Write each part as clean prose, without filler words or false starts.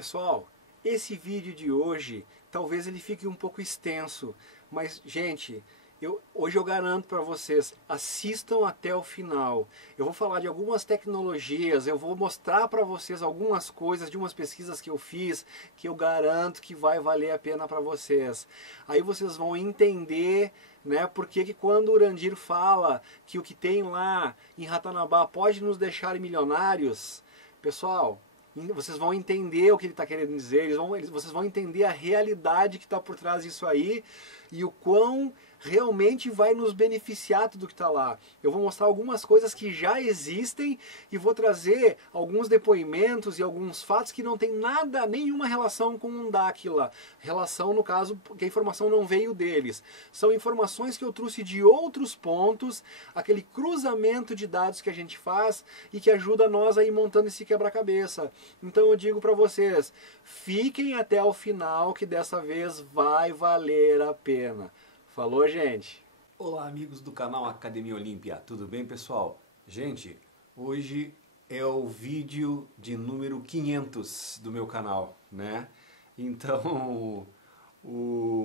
Pessoal, esse vídeo de hoje, talvez ele fique um pouco extenso, mas, gente, hoje eu garanto para vocês, assistam até o final. Eu vou falar de algumas tecnologias, eu vou mostrar para vocês algumas coisas de umas pesquisas que eu fiz, que eu garanto que vai valer a pena para vocês. Aí vocês vão entender, né, porque que quando o Urandir fala que o que tem lá em Ratanabá pode nos deixar milionários, pessoal, vocês vão entender o que ele está querendo dizer, vocês vão entender a realidade que está por trás disso aí e o quão realmente vai nos beneficiar tudo que está lá. Eu vou mostrar algumas coisas que já existem e vou trazer alguns depoimentos e alguns fatos que não tem nada, nenhuma relação com um Daquila. Relação, no caso, que a informação não veio deles. São informações que eu trouxe de outros pontos, aquele cruzamento de dados que a gente faz e que ajuda nós a ir montando esse quebra-cabeça. Então eu digo para vocês, fiquem até o final que dessa vez vai valer a pena. Falou, gente! Olá, amigos do canal Academia Olímpia, tudo bem, pessoal? Gente, hoje é o vídeo de número 500 do meu canal, né? Então,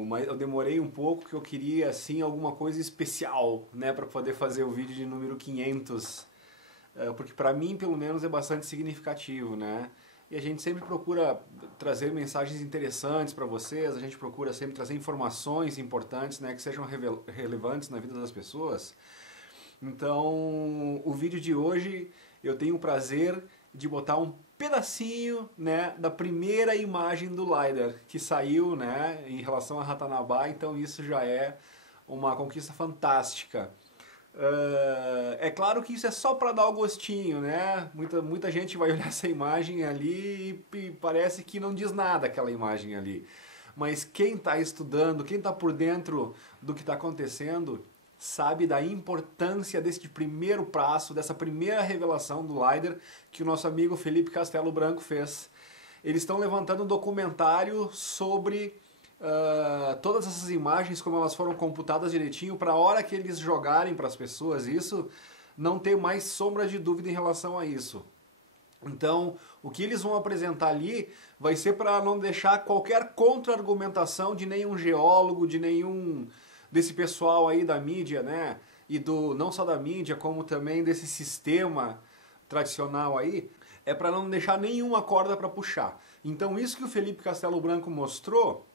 mas eu demorei um pouco porque eu queria, assim, alguma coisa especial, né, para poder fazer o vídeo de número 500, porque para mim, pelo menos, é bastante significativo, né? E a gente sempre procura trazer mensagens interessantes para vocês, a gente procura sempre trazer informações importantes, né, que sejam relevantes na vida das pessoas. Então, o vídeo de hoje eu tenho o prazer de botar um pedacinho, né, da primeira imagem do LiDAR que saiu, né, em relação a Ratanabá, então isso já é uma conquista fantástica. É claro que isso é só para dar o gostinho, né? Muita gente vai olhar essa imagem ali e parece que não diz nada aquela imagem ali. Mas quem está estudando, quem está por dentro do que está acontecendo, sabe da importância desse primeiro passo, dessa primeira revelação do LiDAR que o nosso amigo Felipe Castelo Branco fez. Eles estão levantando um documentário sobre todas essas imagens, como elas foram computadas direitinho, para a hora que eles jogarem para as pessoas isso, não ter mais sombra de dúvida em relação a isso. Então, o que eles vão apresentar ali vai ser para não deixar qualquer contra-argumentação de nenhum geólogo, de nenhum desse pessoal aí da mídia, né? E não só da mídia, como também desse sistema tradicional aí, é para não deixar nenhuma corda para puxar. Então, isso que o Felipe Castelo Branco mostrou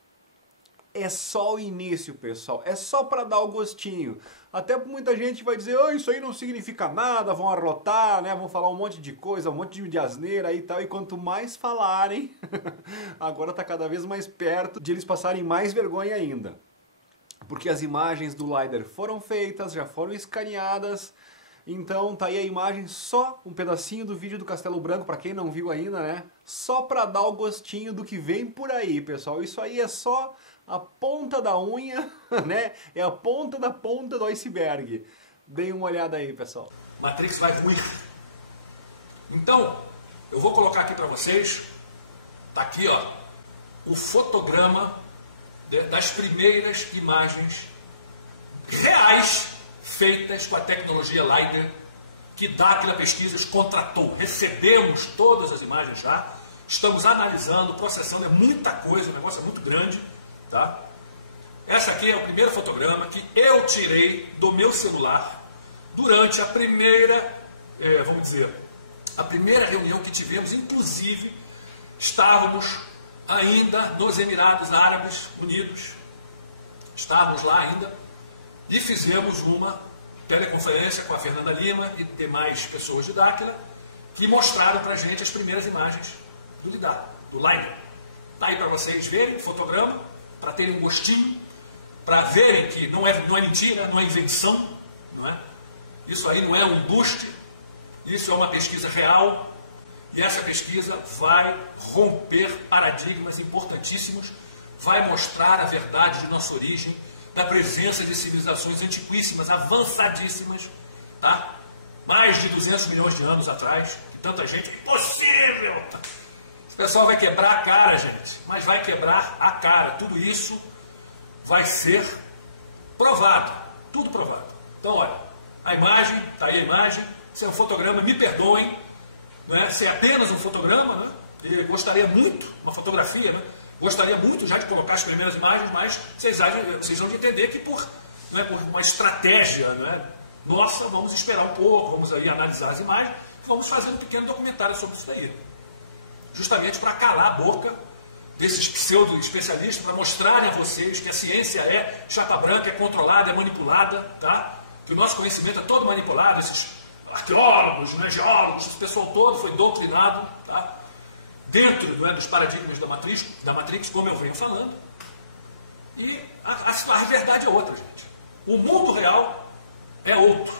é só o início, pessoal. É só para dar o gostinho. Até muita gente vai dizer, oh, isso aí não significa nada, vão arrotar, né? Vão falar um monte de coisa, um monte de asneira e tal. E quanto mais falarem, agora está cada vez mais perto de eles passarem mais vergonha ainda. Porque as imagens do LiDAR foram feitas, já foram escaneadas. Então tá aí a imagem, só um pedacinho do vídeo do Castelo Branco, para quem não viu ainda, né? Só para dar o gostinho do que vem por aí, pessoal. Isso aí é só a ponta da unha, né? É a ponta do iceberg. Deem uma olhada aí, pessoal. Matrix vai ruir. Então, eu vou colocar aqui para vocês, tá aqui, ó, o fotograma das primeiras imagens reais feitas com a tecnologia LiDAR que Daquila Pesquisas contratou. Recebemos todas as imagens já, estamos analisando, processando, é muita coisa, o negócio é muito grande, tá? Essa aqui é o primeiro fotograma que eu tirei do meu celular durante a primeira, vamos dizer, a primeira reunião que tivemos, inclusive estávamos ainda nos Emirados Árabes Unidos, estávamos lá ainda, e fizemos uma teleconferência com a Fernanda Lima e demais pessoas de Daquila que mostraram para a gente as primeiras imagens do LiDAR. Está aí para vocês verem o fotograma, para terem um gostinho, para verem que não é mentira, não é invenção, não é? Isso aí não é um boost, isso é uma pesquisa real e essa pesquisa vai romper paradigmas importantíssimos, vai mostrar a verdade de nossa origem, da presença de civilizações antiquíssimas, avançadíssimas, tá? Mais de 200 milhões de anos atrás, tanta gente, impossível! Esse pessoal vai quebrar a cara, gente, mas vai quebrar a cara. Tudo isso vai ser provado, tudo provado. Então, olha, a imagem, tá aí a imagem, isso é um fotograma, me perdoem, não é? Se é apenas um fotograma, né? E gostaria muito, uma fotografia, né? Gostaria muito já de colocar as primeiras imagens, mas vocês vão de entender que por uma estratégia, né, nossa, vamos esperar um pouco, vamos aí analisar as imagens, vamos fazer um pequeno documentário sobre isso daí. Justamente para calar a boca desses pseudo-especialistas, para mostrarem a vocês que a ciência é chapa branca, é controlada, é manipulada, tá? Que o nosso conhecimento é todo manipulado, esses arqueólogos, né, geólogos, esse pessoal todo foi doutrinado, tá? Dentro, não é, dos paradigmas da Matrix, como eu venho falando. E a verdade é outra, gente. O mundo real é outro.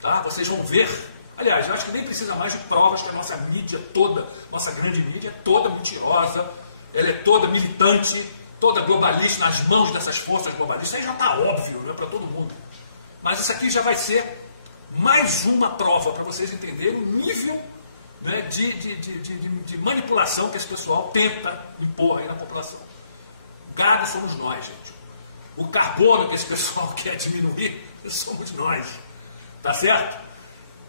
Tá? Vocês vão ver. Aliás, eu acho que nem precisa mais de provas que a nossa mídia toda, nossa grande mídia, é toda mentirosa, ela é toda militante, toda globalista, nas mãos dessas forças globalistas. Isso aí já está óbvio, né, para todo mundo. Mas isso aqui já vai ser mais uma prova para vocês entenderem o nível, né, de manipulação que esse pessoal tenta impor aí na população. O gado somos nós, gente. O carbono que esse pessoal quer diminuir somos nós. Tá certo?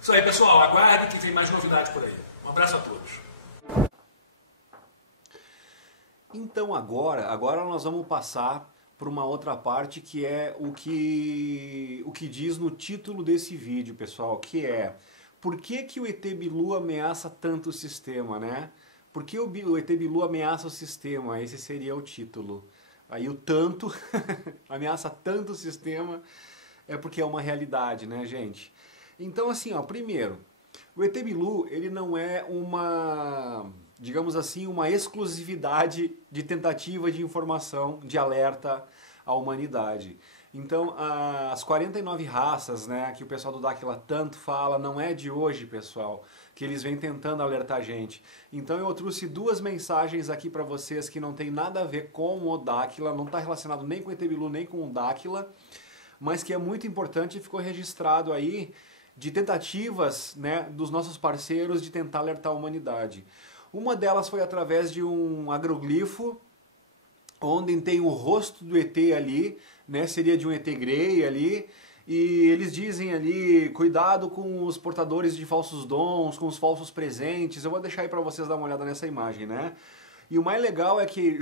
Isso aí, pessoal. Aguarde que tem mais novidades por aí. Um abraço a todos. Então agora nós vamos passar para uma outra parte que é o que diz no título desse vídeo, pessoal, que é: por que o ET Bilu ameaça tanto o sistema, né? Por que o ET Bilu ameaça o sistema? Esse seria o título. Aí o tanto, ameaça tanto o sistema, é porque é uma realidade, né, gente? Então, assim, ó, primeiro, o ET Bilu, ele não é uma, digamos assim, uma exclusividade de tentativa de informação, de alerta à humanidade. Então, as 49 raças, né, que o pessoal do Dáquila tanto fala, não é de hoje, pessoal, que eles vêm tentando alertar a gente. Então eu trouxe duas mensagens aqui para vocês que não tem nada a ver com o Dáquila, não está relacionado nem com o ET Bilu, nem com o Dáquila, mas que é muito importante e ficou registrado aí de tentativas, né, dos nossos parceiros de tentar alertar a humanidade. Uma delas foi através de um agroglifo, onde tem o rosto do ET ali, né, seria de um ET Grey ali, e eles dizem ali, cuidado com os portadores de falsos dons, com os falsos presentes. Eu vou deixar aí para vocês dar uma olhada nessa imagem, né? E o mais legal é que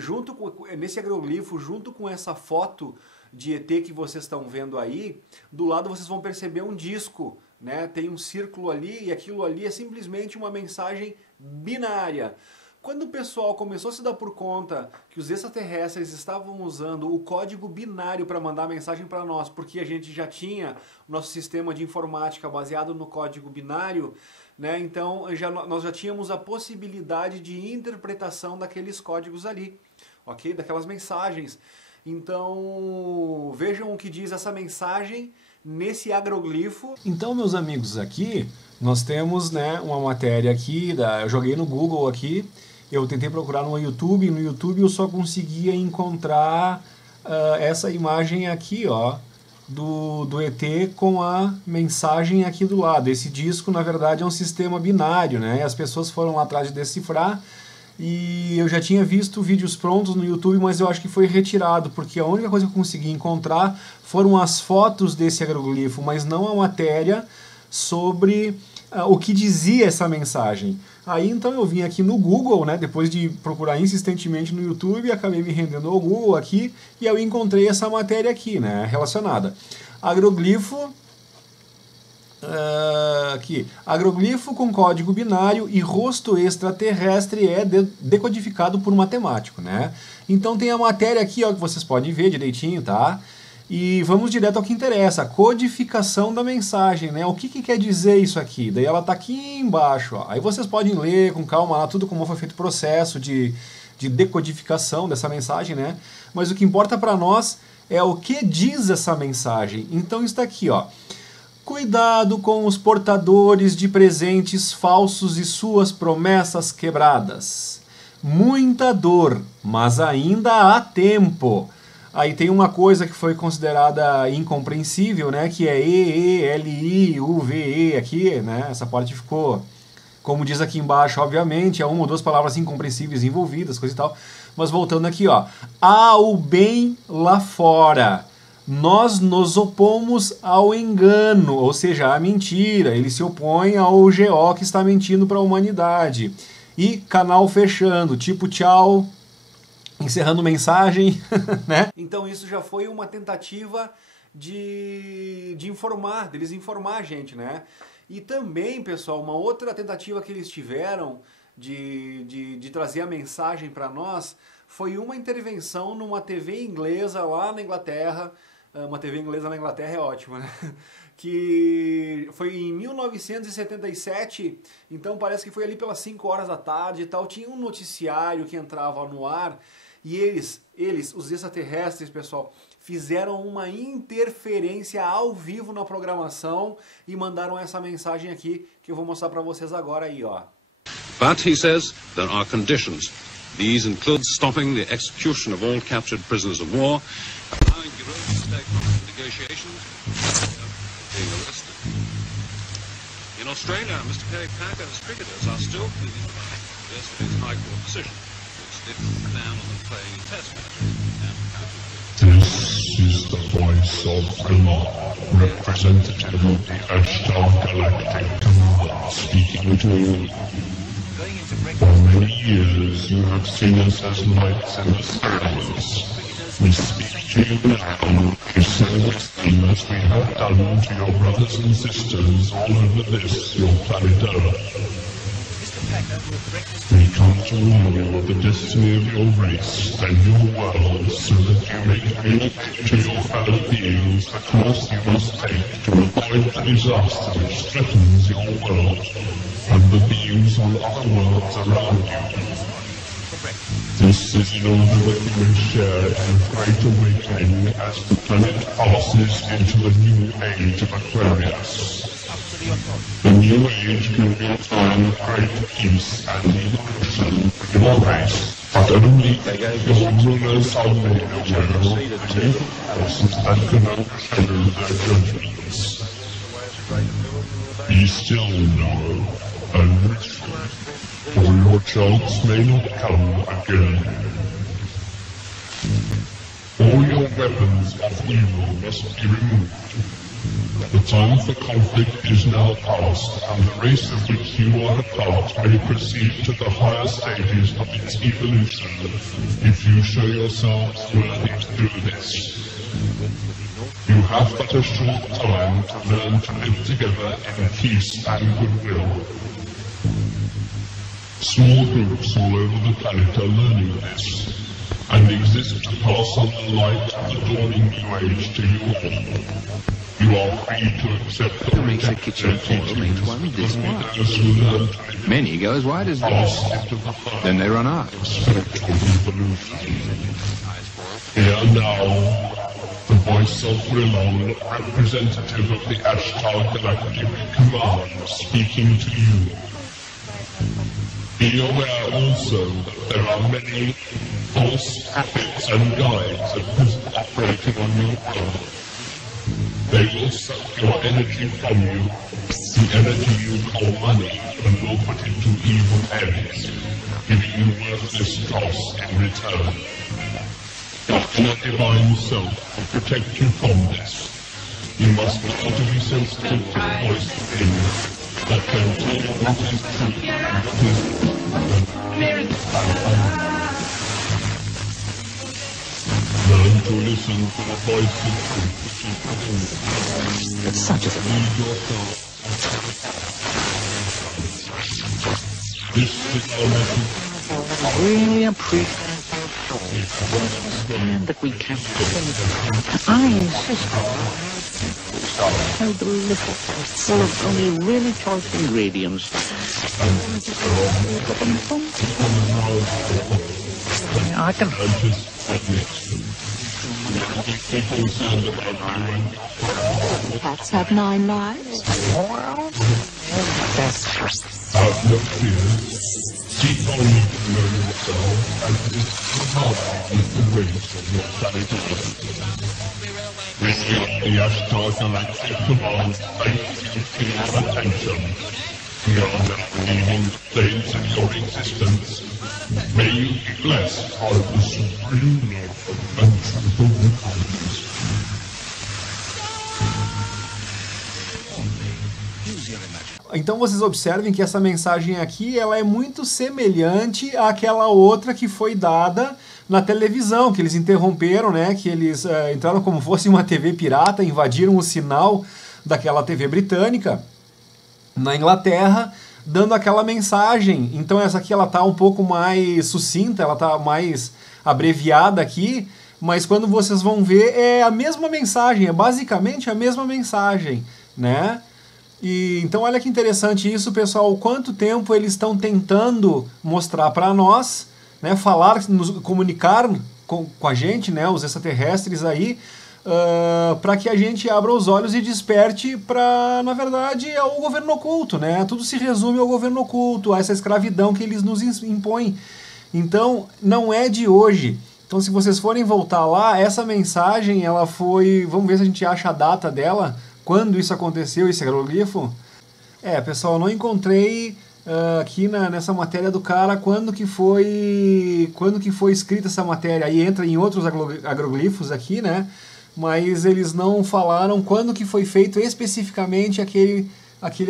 nesse agroglifo, junto com essa foto de ET que vocês estão vendo aí, do lado vocês vão perceber um disco, né? Tem um círculo ali e aquilo ali é simplesmente uma mensagem binária. Quando o pessoal começou a se dar por conta que os extraterrestres estavam usando o código binário para mandar mensagem para nós, porque a gente já tinha o nosso sistema de informática baseado no código binário, né? Então nós já tínhamos a possibilidade de interpretação daqueles códigos ali, ok? Daquelas mensagens. Então vejam o que diz essa mensagem nesse agroglifo. Então, meus amigos, aqui nós temos, né, uma matéria aqui, eu joguei no Google aqui, eu tentei procurar no YouTube eu só conseguia encontrar essa imagem aqui, ó, do ET com a mensagem aqui do lado. Esse disco, na verdade, é um sistema binário, né, e as pessoas foram lá atrás de decifrar, e eu já tinha visto vídeos prontos no YouTube, mas eu acho que foi retirado, porque a única coisa que eu consegui encontrar foram as fotos desse agroglifo, mas não a matéria sobre o que dizia essa mensagem. Aí então eu vim aqui no Google, né, depois de procurar insistentemente no YouTube, acabei me rendendo ao Google aqui, e eu encontrei essa matéria aqui, né, relacionada. Agroglifo, aqui, agroglifo com código binário e rosto extraterrestre é decodificado por matemático, né? Então tem a matéria aqui, ó, que vocês podem ver direitinho, tá? E vamos direto ao que interessa, a codificação da mensagem, né? O que quer dizer isso aqui? Daí ela tá aqui embaixo, ó. Aí vocês podem ler com calma lá tudo como foi feito o processo de decodificação dessa mensagem, né? Mas o que importa para nós é o que diz essa mensagem. Então está aqui, ó. Cuidado com os portadores de presentes falsos e suas promessas quebradas. Muita dor, mas ainda há tempo. Aí tem uma coisa que foi considerada incompreensível, né? Que é E-E-L-I-U-V-E aqui, né? Essa parte ficou, como diz aqui embaixo, obviamente, há uma ou duas palavras incompreensíveis envolvidas, coisa e tal. Mas voltando aqui, ó. Há o bem lá fora. Nós nos opomos ao engano, ou seja, à mentira. Ele se opõe ao GO que está mentindo para a humanidade. e canal fechando, tipo tchau, encerrando mensagem, né? Então isso já foi uma tentativa de informar, deles informar a gente, né? E também, pessoal, uma outra tentativa que eles tiveram de trazer a mensagem para nós foi uma intervenção numa TV inglesa lá na Inglaterra. Uma TV inglesa na Inglaterra é ótimo, né? Que foi em 1977, então parece que foi ali pelas 5 horas da tarde e tal. Tinha um noticiário que entrava no ar e eles, os extraterrestres, pessoal, fizeram uma interferência ao vivo na programação e mandaram essa mensagem aqui que eu vou mostrar para vocês agora aí, ó. But, he says, there are conditions. These include stopping the execution of all captured prisoners of war, allowing Europe to take part in negotiations, being arrested. In Australia, Mr. Perry Packer's cricketers are still pleading the right of yesterday's High Court decision, which did ban on them playing in Test matches. This is the voice of Allah, representative of the Ashtar Galactic Command, speaking to you. For many years you have seen us as lights in the stars. We speak to you now to say the same as we have done to your brothers and sisters all over this, your planet Earth. We come to warn you of the destiny of your race and your world, so that you may communicate to your fellow beings the course you must take to avoid the disaster which threatens your world and the beings on other worlds around you. This is in order that you may share in the great awakening as the planet passes into the new age of Aquarius. The new age can be a time of great peace and evolution for your race, but only if your rulers are made aware of the evil forces that can overshadow their judgments. Be still now, and listen, for your chance may not come again. All your weapons of evil must be removed. The time for conflict is now past, and the race of which you are a part may proceed to the higher stages of its evolution, if you show yourselves worthy to do this. You have but a short time to learn to live together in peace and goodwill. Small groups all over the planet are learning this, and exist to pass on the light of the dawning new age to you all. You are free to accept the protection teachings of those who learn to live. Many go as wide as this. Then they run out. Spiritual evolution. Here now, the voice of Rillon, representative of the Ashtar Galactic Command, speaking to you. Be aware also that there are many false prophets and guides at present operating on your world. They will suck your energy from you, the energy you call money, and will put it to evil ends, giving you worthless dross in return. Your inner divine self will protect you from this. You must learn to be sensitive to the voice within that can tell you what is true and what is learn to listen to the voice of truth which is within you. It's such a Lead yourself. This is our message. I really appreciate and that we can I insist so delicious, full of only really choice ingredients. I can Cats have 9 lives. Have no fear. Keep on knowing yourself and this hard with the race of your planet Earth. The Ashtar Galactic Command thanks you for your attention. Beyond the evil states of your existence, may you be blessed by the supreme love and truthful guidance. Então vocês observem que essa mensagem aqui, ela é muito semelhante àquela outra que foi dada na televisão, que eles interromperam, né? Que eles entraram como fosse uma TV pirata, invadiram o sinal daquela TV britânica na Inglaterra, dando aquela mensagem. Então essa aqui ela tá um pouco mais sucinta, ela tá mais abreviada aqui, mas quando vocês vão ver é a mesma mensagem, é basicamente a mesma mensagem, né? E então olha que interessante isso, pessoal, quanto tempo eles estão tentando mostrar para nós, né, falar, nos comunicar com a gente, né, os extraterrestres aí, para que a gente abra os olhos e desperte para, na verdade, ao governo oculto, né? Tudo se resume ao governo oculto, a essa escravidão que eles nos impõem. Então, não é de hoje. Então, se vocês forem voltar lá, essa mensagem, ela foi... Vamos ver se a gente acha a data dela, quando isso aconteceu, esse hieroglifo. Pessoal, eu não encontrei aqui nessa matéria do cara quando que foi escrita essa matéria. Aí entra em outros agroglifos aqui, né? Mas eles não falaram quando que foi feito especificamente aquele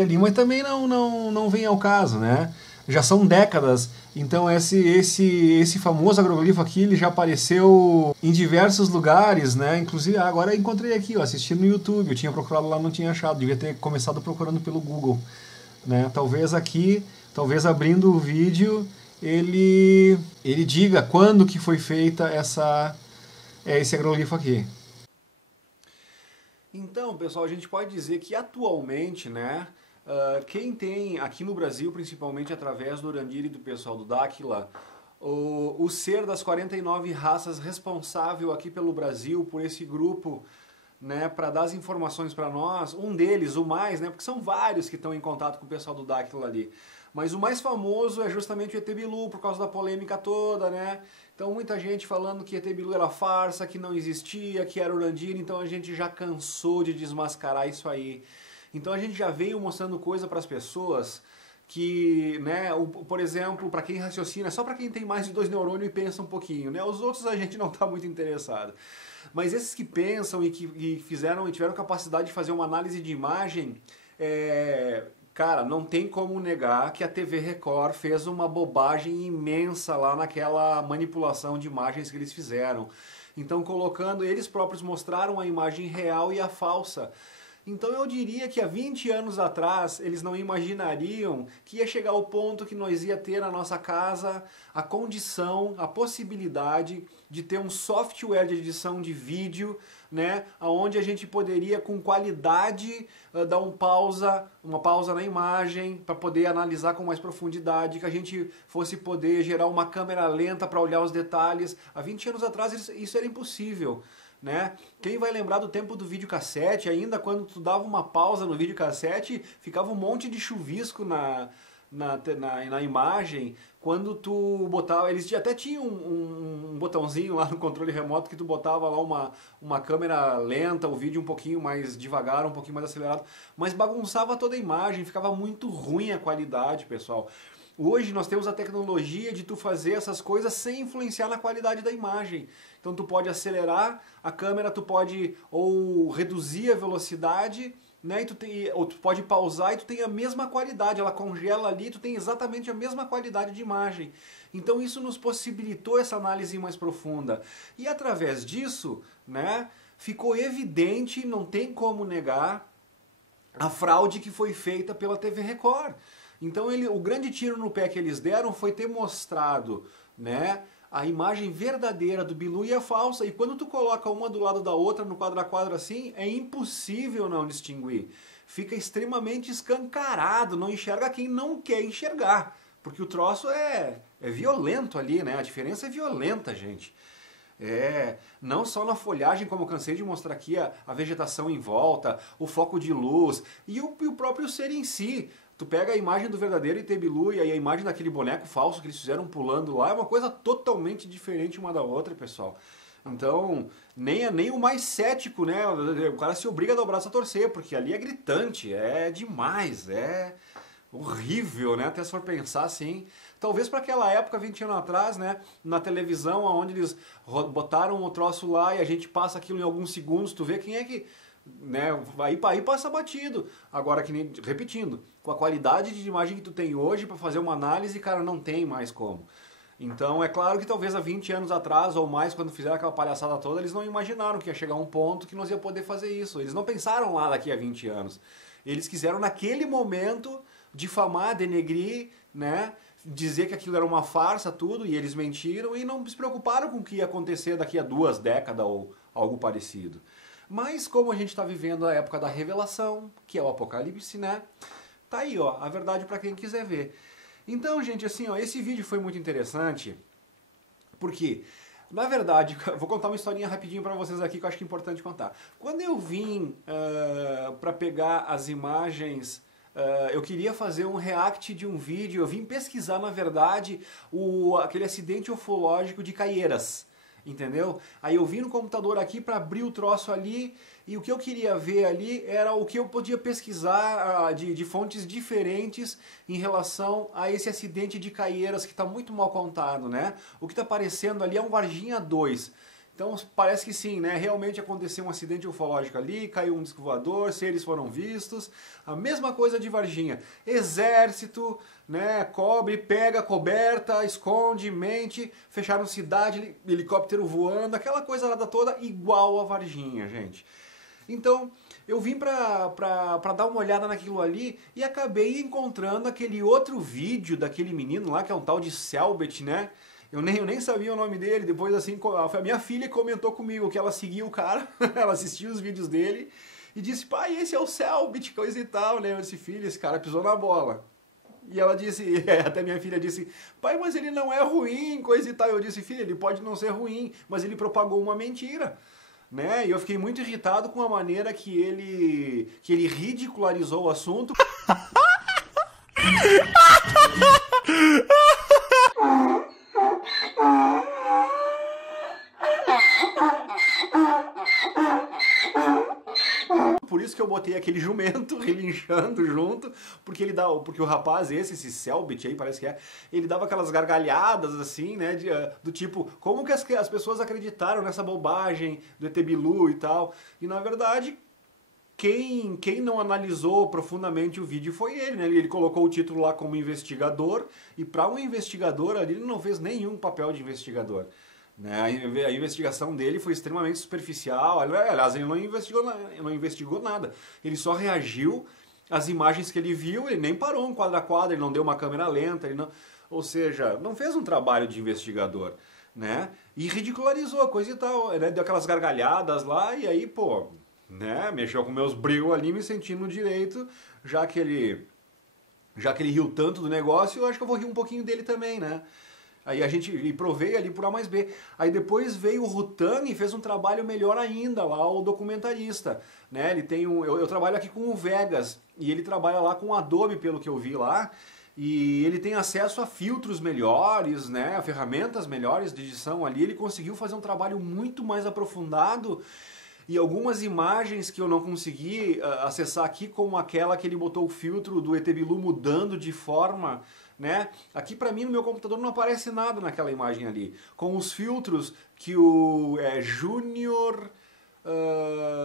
ali, mas também não vem ao caso, né? Já são décadas, então esse famoso agroglifo aqui, ele já apareceu em diversos lugares, né? Inclusive, agora eu encontrei aqui, ó, assisti no YouTube, eu tinha procurado lá, não tinha achado, devia ter começado procurando pelo Google, né? Talvez abrindo o vídeo, ele diga quando que foi feita esse agroglifo aqui. Então, pessoal, a gente pode dizer que atualmente, né, quem tem aqui no Brasil, principalmente através do Urandir e do pessoal do Dáquila, o ser das 49 raças responsável aqui pelo Brasil, por esse grupo, né, para dar as informações para nós, um deles, o mais, né, porque são vários que estão em contato com o pessoal do Dáquila ali, mas o mais famoso é justamente o ET Bilu, por causa da polêmica toda, né? Então muita gente falando que ET Bilu era farsa, que não existia, que era Urandir, então a gente já cansou de desmascarar isso aí. Então a gente já veio mostrando coisa para as pessoas que, né, por exemplo, para quem raciocina, só para quem tem mais de 2 neurônios e pensa um pouquinho, né? Os outros a gente não está muito interessado. Mas esses que pensam e que tiveram capacidade de fazer uma análise de imagem, cara, não tem como negar que a TV Record fez uma bobagem imensa lá naquela manipulação de imagens que eles fizeram. Então, eles próprios mostraram a imagem real e a falsa. Então eu diria que há 20 anos atrás eles não imaginariam que ia chegar ao ponto que nós ia ter na nossa casa a condição, a possibilidade de ter um software de edição de vídeo, né, onde a gente poderia com qualidade dar uma pausa na imagem para poder analisar com mais profundidade, que a gente fosse poder gerar uma câmera lenta para olhar os detalhes. Há 20 anos atrás isso era impossível. Né? Quem vai lembrar do tempo do videocassete, ainda quando tu dava uma pausa no videocassete, ficava um monte de chuvisco na imagem, quando tu botava, eles até tinham um botãozinho lá no controle remoto que tu botava lá uma câmera lenta, o vídeo um pouquinho mais devagar, um pouquinho mais acelerado, mas bagunçava toda a imagem, ficava muito ruim a qualidade, pessoal. Hoje nós temos a tecnologia de tu fazer essas coisas sem influenciar na qualidade da imagem. Então tu pode acelerar a câmera, tu pode ou reduzir a velocidade, né? Ou tu pode pausar e tu tem a mesma qualidade, ela congela ali, tu tem exatamente a mesma qualidade de imagem. Então isso nos possibilitou essa análise mais profunda. E através disso, né, ficou evidente, não tem como negar, a fraude que foi feita pela TV Record. Então o grande tiro no pé que eles deram foi ter mostrado, né, a imagem verdadeira do Bilu e a falsa. E quando tu coloca uma do lado da outra no quadro a quadro assim, é impossível não distinguir. Fica extremamente escancarado, não enxerga quem não quer enxergar. Porque o troço é violento ali, né? A diferença é violenta, gente. Não só na folhagem, como eu cansei de mostrar aqui, a vegetação em volta, o foco de luz e o próprio ser em si. Tu pega a imagem do verdadeiro ET Bilu e aí a imagem daquele boneco falso que eles fizeram pulando lá, é uma coisa totalmente diferente uma da outra, pessoal. Então, nem o mais cético, né? O cara se obriga a dar o braço a torcer, porque ali é gritante, é demais, é horrível, né? Até se for pensar assim. Talvez para aquela época, 20 anos atrás, né? Na televisão, onde eles botaram o troço lá e a gente passa aquilo em alguns segundos, tu vê quem é que... né, aí passa batido. Agora, que nem, repetindo, com a qualidade de imagem que tu tem hoje para fazer uma análise, cara, não tem mais como. Então, é claro que talvez há 20 anos atrás ou mais, quando fizeram aquela palhaçada toda, eles não imaginaram que ia chegar um ponto que nós ia poder fazer isso. Eles não pensaram lá daqui a 20 anos. Eles quiseram, naquele momento, difamar, denegrir, né, dizer que aquilo era uma farsa, tudo, e eles mentiram e não se preocuparam com o que ia acontecer daqui a 2 décadas ou algo parecido. Mas, como a gente está vivendo a época da revelação, que é o apocalipse, né, tá aí, ó, a verdade para quem quiser ver. Então, gente, assim, ó, esse vídeo foi muito interessante, porque, na verdade, vou contar uma historinha rapidinho para vocês aqui que eu acho que é importante contar. Quando eu vim para pegar as imagens, eu queria fazer um react de um vídeo, eu vim pesquisar, na verdade, aquele acidente ufológico de Caieiras. Entendeu? Aí eu vim no computador aqui para abrir o troço ali e o que eu queria ver ali era o que eu podia pesquisar de fontes diferentes em relação a esse acidente de Caieiras que está muito mal contado, né? O que está aparecendo ali é um Varginha 2. Então parece que sim, né? Realmente aconteceu um acidente ufológico ali, caiu um disco voador, seres foram vistos. A mesma coisa de Varginha. Exército, né? Cobre, pega, coberta, esconde, mente, fecharam cidade, helicóptero voando, aquela coisa lá toda igual a Varginha, gente. Então, eu vim pra dar uma olhada naquilo ali e acabei encontrando aquele outro vídeo daquele menino lá, que é um tal de Selbit, né? Eu nem sabia o nome dele, depois assim, a minha filha comentou comigo que ela seguia o cara, ela assistia os vídeos dele e disse, pai, esse é o Selbit, coisa e tal, né? Esse filho, esse cara pisou na bola. E ela disse, até minha filha disse, pai, mas ele não é ruim, coisa e tal. Eu disse, filha, ele pode não ser ruim, mas ele propagou uma mentira. Né? E eu fiquei muito irritado com a maneira que ele ridicularizou o assunto. Por isso que eu botei aquele jumento relinchando junto, porque o rapaz esse Selbit aí, parece que ele dava aquelas gargalhadas assim, né, do tipo, como que as pessoas acreditaram nessa bobagem do ET Bilu e tal, e na verdade, quem não analisou profundamente o vídeo foi ele, né, ele colocou o título lá como investigador, e para um investigador ali ele não fez nenhum papel de investigador. Né? A investigação dele foi extremamente superficial, aliás, ele não investigou nada, ele só reagiu às imagens que ele viu, ele nem parou um quadro a quadro, ele não deu uma câmera lenta, ou seja, não fez um trabalho de investigador, né? E ridicularizou a coisa e tal, né? Deu aquelas gargalhadas lá e aí, pô, né? Mexeu com meus brilhos ali, me sentindo no direito, já que ele riu tanto do negócio, eu acho que eu vou rir um pouquinho dele também, né? Aí a gente provei ali por A mais B. Aí depois veio o Rutan e fez um trabalho melhor ainda lá, o documentarista. Né? Ele tem eu trabalho aqui com o Vegas e ele trabalha lá com o Adobe, pelo que eu vi lá. E ele tem acesso a filtros melhores, né? A ferramentas melhores de edição ali. Ele conseguiu fazer um trabalho muito mais aprofundado. E algumas imagens que eu não consegui acessar aqui, como aquela que ele botou o filtro do ET Bilu mudando de forma, né? Aqui para mim no meu computador não aparece nada naquela imagem ali. Com os filtros que o Júnior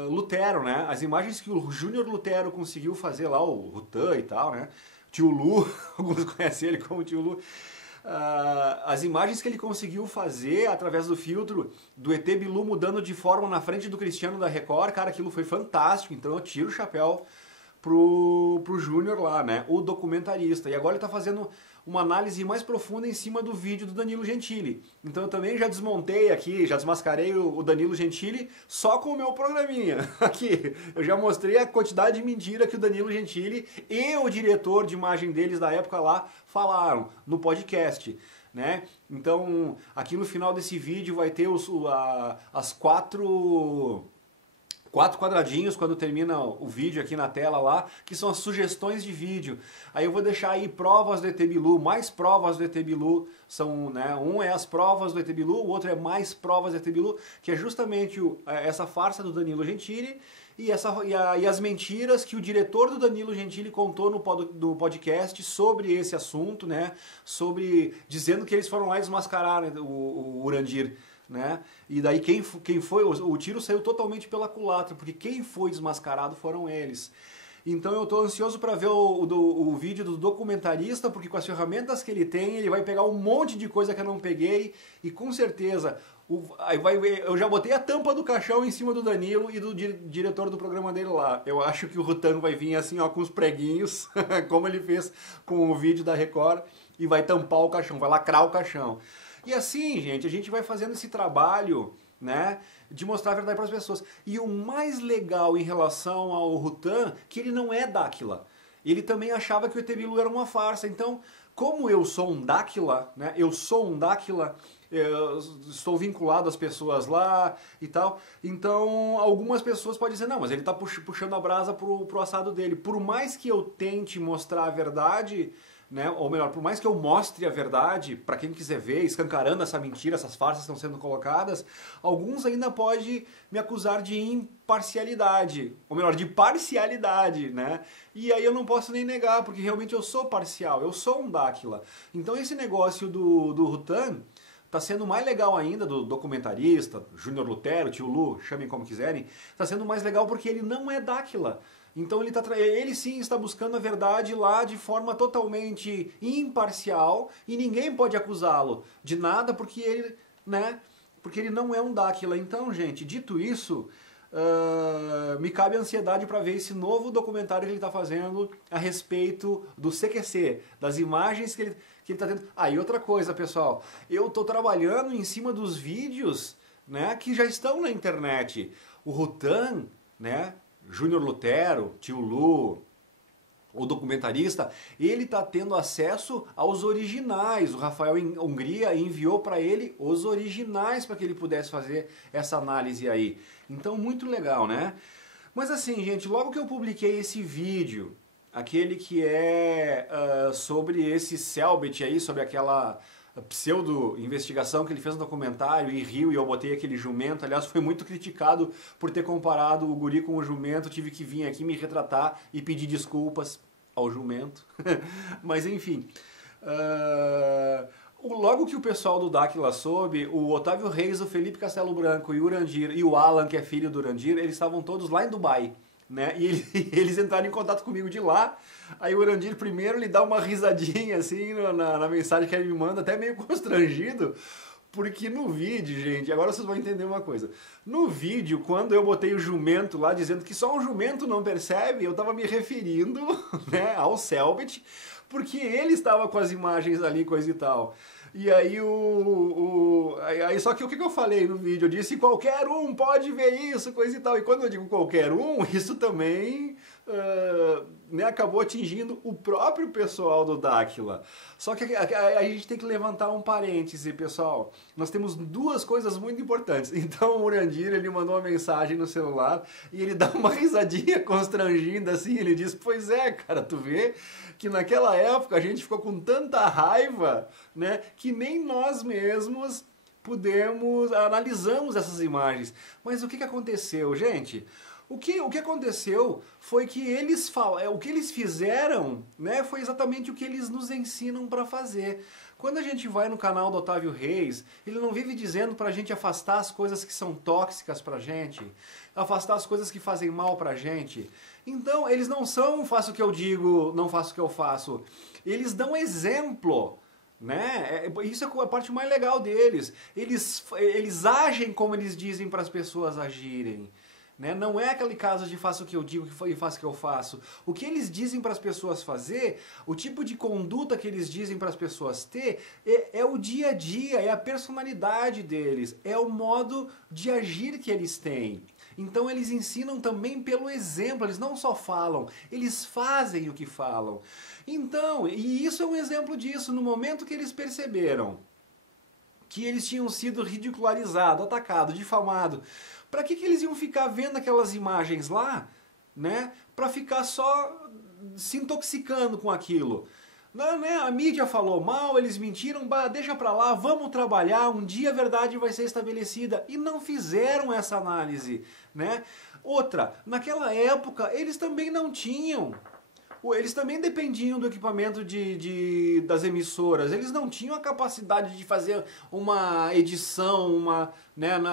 Lutero, né? As imagens que o Júnior Lutero conseguiu fazer lá, o Rutan e tal, né? Tio Lu, alguns conhecem ele como Tio Lu. As imagens que ele conseguiu fazer através do filtro do ET Bilu mudando de forma na frente do Cristiano da Record, cara, aquilo foi fantástico, então eu tiro o chapéu pro Júnior lá, né, o documentarista, e agora ele tá fazendo uma análise mais profunda em cima do vídeo do Danilo Gentili, então eu também já desmontei aqui, já desmascarei o Danilo Gentili só com o meu programinha, aqui, eu já mostrei a quantidade de mentira que o Danilo Gentili e o diretor de imagem deles da época lá falaram no podcast, né, então aqui no final desse vídeo vai ter as quatro quadradinhos quando termina o vídeo aqui na tela lá, que são as sugestões de vídeo. Aí eu vou deixar aí provas do ET Bilu, mais provas do ET Bilu, são, né, um é as provas do ET Bilu, o outro é mais provas do ET Bilu, que é justamente essa farsa do Danilo Gentili e as mentiras que o diretor do Danilo Gentili contou no podcast sobre esse assunto, né, dizendo que eles foram lá e desmascararam o Urandir. né? E daí quem foi, o tiro saiu totalmente pela culatra, porque quem foi desmascarado foram eles. Então eu estou ansioso para ver o vídeo do documentarista, porque com as ferramentas que ele tem, ele vai pegar um monte de coisa que eu não peguei, e com certeza eu já botei a tampa do caixão em cima do Danilo e do diretor do programa dele lá. Eu acho que o Rutan vai vir assim, ó, com os preguinhos, como ele fez com o vídeo da Record, e vai tampar o caixão, vai lacrar o caixão. E assim, gente, a gente vai fazendo esse trabalho, né, de mostrar a verdade para as pessoas. E o mais legal em relação ao Rutan, que ele não é Dáquila. Ele também achava que o ET Bilu era uma farsa. Então, como eu sou um Dáquila, né, eu estou vinculado às pessoas lá e tal, então algumas pessoas podem dizer, não, mas ele está puxando a brasa pro assado dele. Por mais que eu tente mostrar a verdade, né, ou melhor, por mais que eu mostre a verdade, para quem quiser ver, escancarando essa mentira, essas farsas estão sendo colocadas, alguns ainda podem me acusar de imparcialidade, ou melhor, de parcialidade, né? E aí eu não posso nem negar, porque realmente eu sou parcial, eu sou um Dáquila. Então esse negócio do Rutan está sendo mais legal ainda, do documentarista, Júnior Lutero, Tio Lu, chamem como quiserem, está sendo mais legal porque ele não é Dáquila. Então ele sim está buscando a verdade lá de forma totalmente imparcial e ninguém pode acusá-lo de nada porque ele, né, porque ele não é um Dáquila. Então, gente, dito isso, me cabe a ansiedade para ver esse novo documentário que ele está fazendo a respeito do CQC, das imagens que ele está tendo. Ah, e outra coisa, pessoal, eu estou trabalhando em cima dos vídeos, né, que já estão na internet. O Rutan, né, Júnior Lutero, Tio Lu, o documentarista, ele está tendo acesso aos originais. O Rafael Hungria enviou para ele os originais para que ele pudesse fazer essa análise aí. Então, muito legal, né? Mas assim, gente, logo que eu publiquei esse vídeo, aquele que é sobre esse Selbit aí, sobre aquela pseudo-investigação que ele fez no documentário e riu e eu botei aquele jumento. Aliás, foi muito criticado por ter comparado o guri com o jumento. Tive que vir aqui me retratar e pedir desculpas ao jumento. Mas enfim, logo que o pessoal do Dáquila soube, o Otávio Reis, o Felipe Castelo Branco e o Urandir e o Alan, que é filho do Urandir, eles estavam todos lá em Dubai, né? E eles entraram em contato comigo de lá. Aí o Urandir primeiro ele dá uma risadinha assim na mensagem que ele me manda, até meio constrangido, porque no vídeo, gente, agora vocês vão entender uma coisa. No vídeo, quando eu botei o jumento lá, dizendo que só um jumento não percebe, eu estava me referindo, né, ao Selbit, porque ele estava com as imagens ali, coisa e tal. E aí, só que o que eu falei no vídeo? Eu disse, qualquer um pode ver isso, coisa e tal. E quando eu digo qualquer um, isso também né, acabou atingindo o próprio pessoal do Dáquila. Só que a gente tem que levantar um parêntese, pessoal. Nós temos duas coisas muito importantes. Então o Urandir, ele mandou uma mensagem no celular e ele dá uma risadinha constrangida assim, ele diz, pois é, cara, tu vê que naquela época a gente ficou com tanta raiva, né, que nem nós mesmos analisamos essas imagens. Mas o que aconteceu, gente? O que aconteceu foi que o que eles fizeram, né, foi exatamente o que eles nos ensinam para fazer. Quando a gente vai no canal do Otávio Reis, ele não vive dizendo pra gente afastar as coisas que são tóxicas pra gente, afastar as coisas que fazem mal pra gente. Então, eles não são faço o que eu digo, não faço o que eu faço. Eles dão exemplo, né? Isso é a parte mais legal deles. Eles agem como eles dizem para as pessoas agirem. Né? Não é aquele caso de faço o que eu digo e faço o que eu faço. O que eles dizem para as pessoas fazer, o tipo de conduta que eles dizem para as pessoas ter, é o dia a dia, é a personalidade deles, é o modo de agir que eles têm. Então eles ensinam também pelo exemplo, eles não só falam, eles fazem o que falam. Então, e isso é um exemplo disso, no momento que eles perceberam que eles tinham sido ridicularizados, atacados, difamados, para que eles iam ficar vendo aquelas imagens lá, né? Para ficar só se intoxicando com aquilo. Não, né? A mídia falou mal, eles mentiram, deixa pra lá, vamos trabalhar, um dia a verdade vai ser estabelecida. E não fizeram essa análise, né? Outra, naquela época eles também não tinham eles também dependiam do equipamento das emissoras. Eles não tinham a capacidade de fazer uma edição,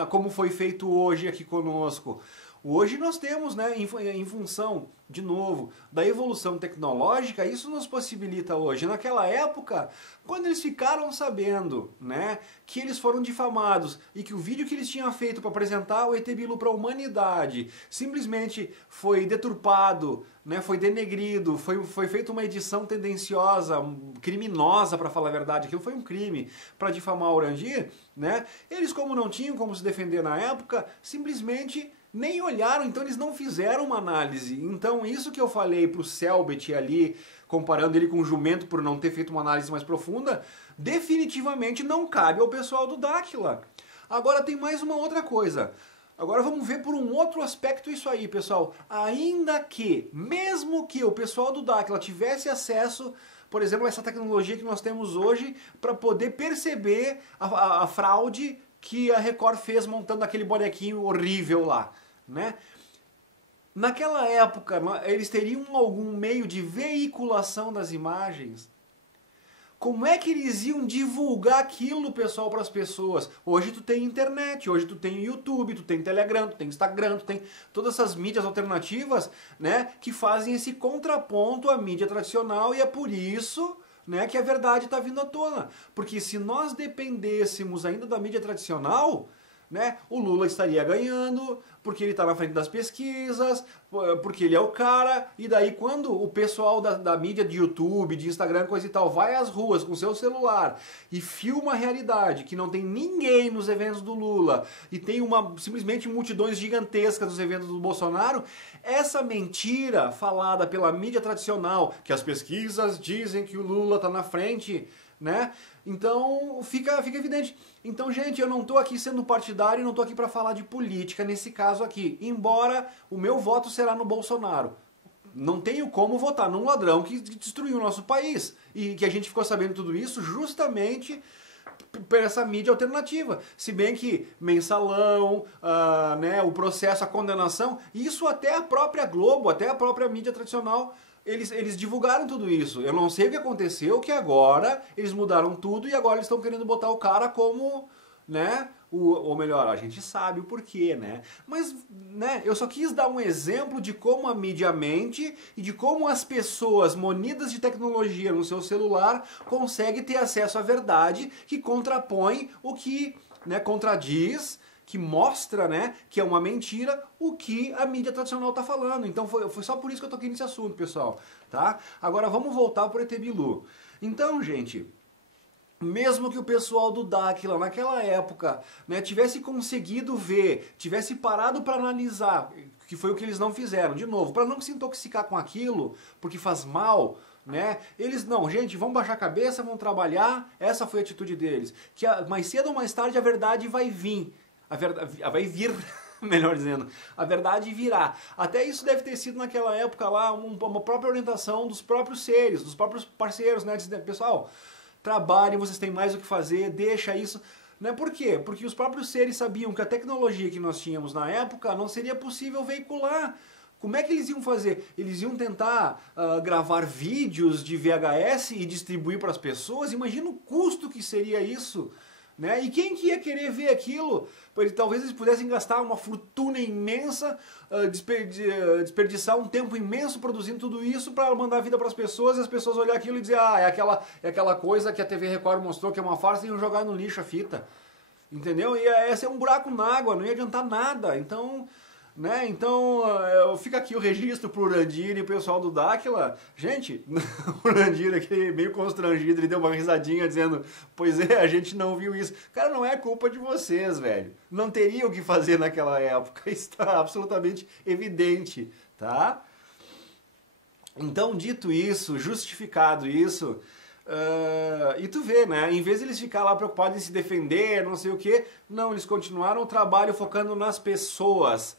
como foi feito hoje aqui conosco. Hoje nós temos, né, em função, de novo, da evolução tecnológica, isso nos possibilita hoje. Naquela época, quando eles ficaram sabendo, né, que eles foram difamados e que o vídeo que eles tinham feito para apresentar o ET Bilu para a humanidade simplesmente foi deturpado, né, foi denegrido, foi feita uma edição tendenciosa, criminosa, para falar a verdade, aquilo foi um crime para difamar o Urandir, né, eles, como não tinham como se defender na época, simplesmente nem olharam, então eles não fizeram uma análise. Então isso que eu falei pro Selbit ali, comparando ele com o Jumento por não ter feito uma análise mais profunda, definitivamente não cabe ao pessoal do Daquila. Agora tem mais uma outra coisa. Agora vamos ver por um outro aspecto isso aí, pessoal. Ainda que, mesmo que o pessoal do Daquila tivesse acesso, por exemplo, a essa tecnologia que nós temos hoje, para poder perceber a fraude que a Record fez montando aquele bonequinho horrível lá, né? Naquela época, eles teriam algum meio de veiculação das imagens? Como é que eles iam divulgar aquilo, pessoal, para as pessoas? Hoje tu tem internet, hoje tu tem YouTube, tu tem Telegram, tu tem Instagram, tu tem todas essas mídias alternativas, né, que fazem esse contraponto à mídia tradicional, e é por isso, né, que a verdade está vindo à tona. Porque se nós dependêssemos ainda da mídia tradicional, né, o Lula estaria ganhando, porque ele está na frente das pesquisas, porque ele é o cara, e daí quando o pessoal da mídia de YouTube, de Instagram, coisa e tal, vai às ruas com seu celular e filma a realidade, que não tem ninguém nos eventos do Lula, e tem simplesmente multidões gigantescas nos eventos do Bolsonaro, essa mentira falada pela mídia tradicional, que as pesquisas dizem que o Lula está na frente, né? Então fica evidente. Então, gente, eu não estou aqui sendo partidário, não estou aqui para falar de política nesse caso aqui, embora o meu voto será no Bolsonaro. Não tenho como votar num ladrão que destruiu o nosso país, e que a gente ficou sabendo tudo isso justamente por essa mídia alternativa. Se bem que mensalão, né, o processo, a condenação, isso até a própria Globo, até a própria mídia tradicional, eles divulgaram tudo isso. Eu não sei o que aconteceu, que agora eles mudaram tudo e agora eles estão querendo botar o cara como, né, ou melhor, a gente sabe o porquê, né? Mas, né, eu só quis dar um exemplo de como a mídia mente e de como as pessoas munidas de tecnologia no seu celular conseguem ter acesso à verdade que contrapõe o que, né, contradiz, que mostra, né, que é uma mentira o que a mídia tradicional está falando. Então foi só por isso que eu toquei nesse assunto, pessoal, tá? Agora vamos voltar para o ET Bilu. Então, gente, mesmo que o pessoal do Daquila naquela época, né, tivesse conseguido ver, tivesse parado para analisar, que foi o que eles não fizeram, de novo, para não se intoxicar com aquilo, porque faz mal, né? Eles não, gente, vão baixar a cabeça, vão trabalhar, essa foi a atitude deles. Que mais cedo ou mais tarde a verdade vai vir. Vai vir, melhor dizendo, a verdade virá. Até isso deve ter sido naquela época lá uma própria orientação dos próprios seres, dos próprios parceiros, né? Pessoal, trabalhem, vocês têm mais o que fazer, deixa isso. Né? Por quê? Porque os próprios seres sabiam que a tecnologia que nós tínhamos na época não seria possível veicular. Como é que eles iam fazer? Eles iam tentar gravar vídeos de VHS e distribuir para as pessoas? Imagina o custo que seria isso. Né? E quem que ia querer ver aquilo? Talvez eles pudessem gastar uma fortuna imensa, desperdiçar um tempo imenso produzindo tudo isso para mandar a vida para as pessoas, e as pessoas olhar aquilo e dizer, é aquela coisa que a TV Record mostrou que é uma farsa, e iam jogar no lixo a fita. Entendeu? E ia ser um buraco na água, não ia adiantar nada. Então, né? Então, fica aqui o registro pro Urandir e o pessoal do Daquila. Gente, o Urandir aqui meio constrangido, ele deu uma risadinha dizendo, pois é, a gente não viu isso. Cara, não é culpa de vocês, velho. Não teria o que fazer naquela época, está absolutamente evidente, tá? Então, dito isso, justificado isso, e tu vê, né? Em vez de eles ficar lá preocupados em se defender, não sei o que, não, eles continuaram o trabalho focando nas pessoas.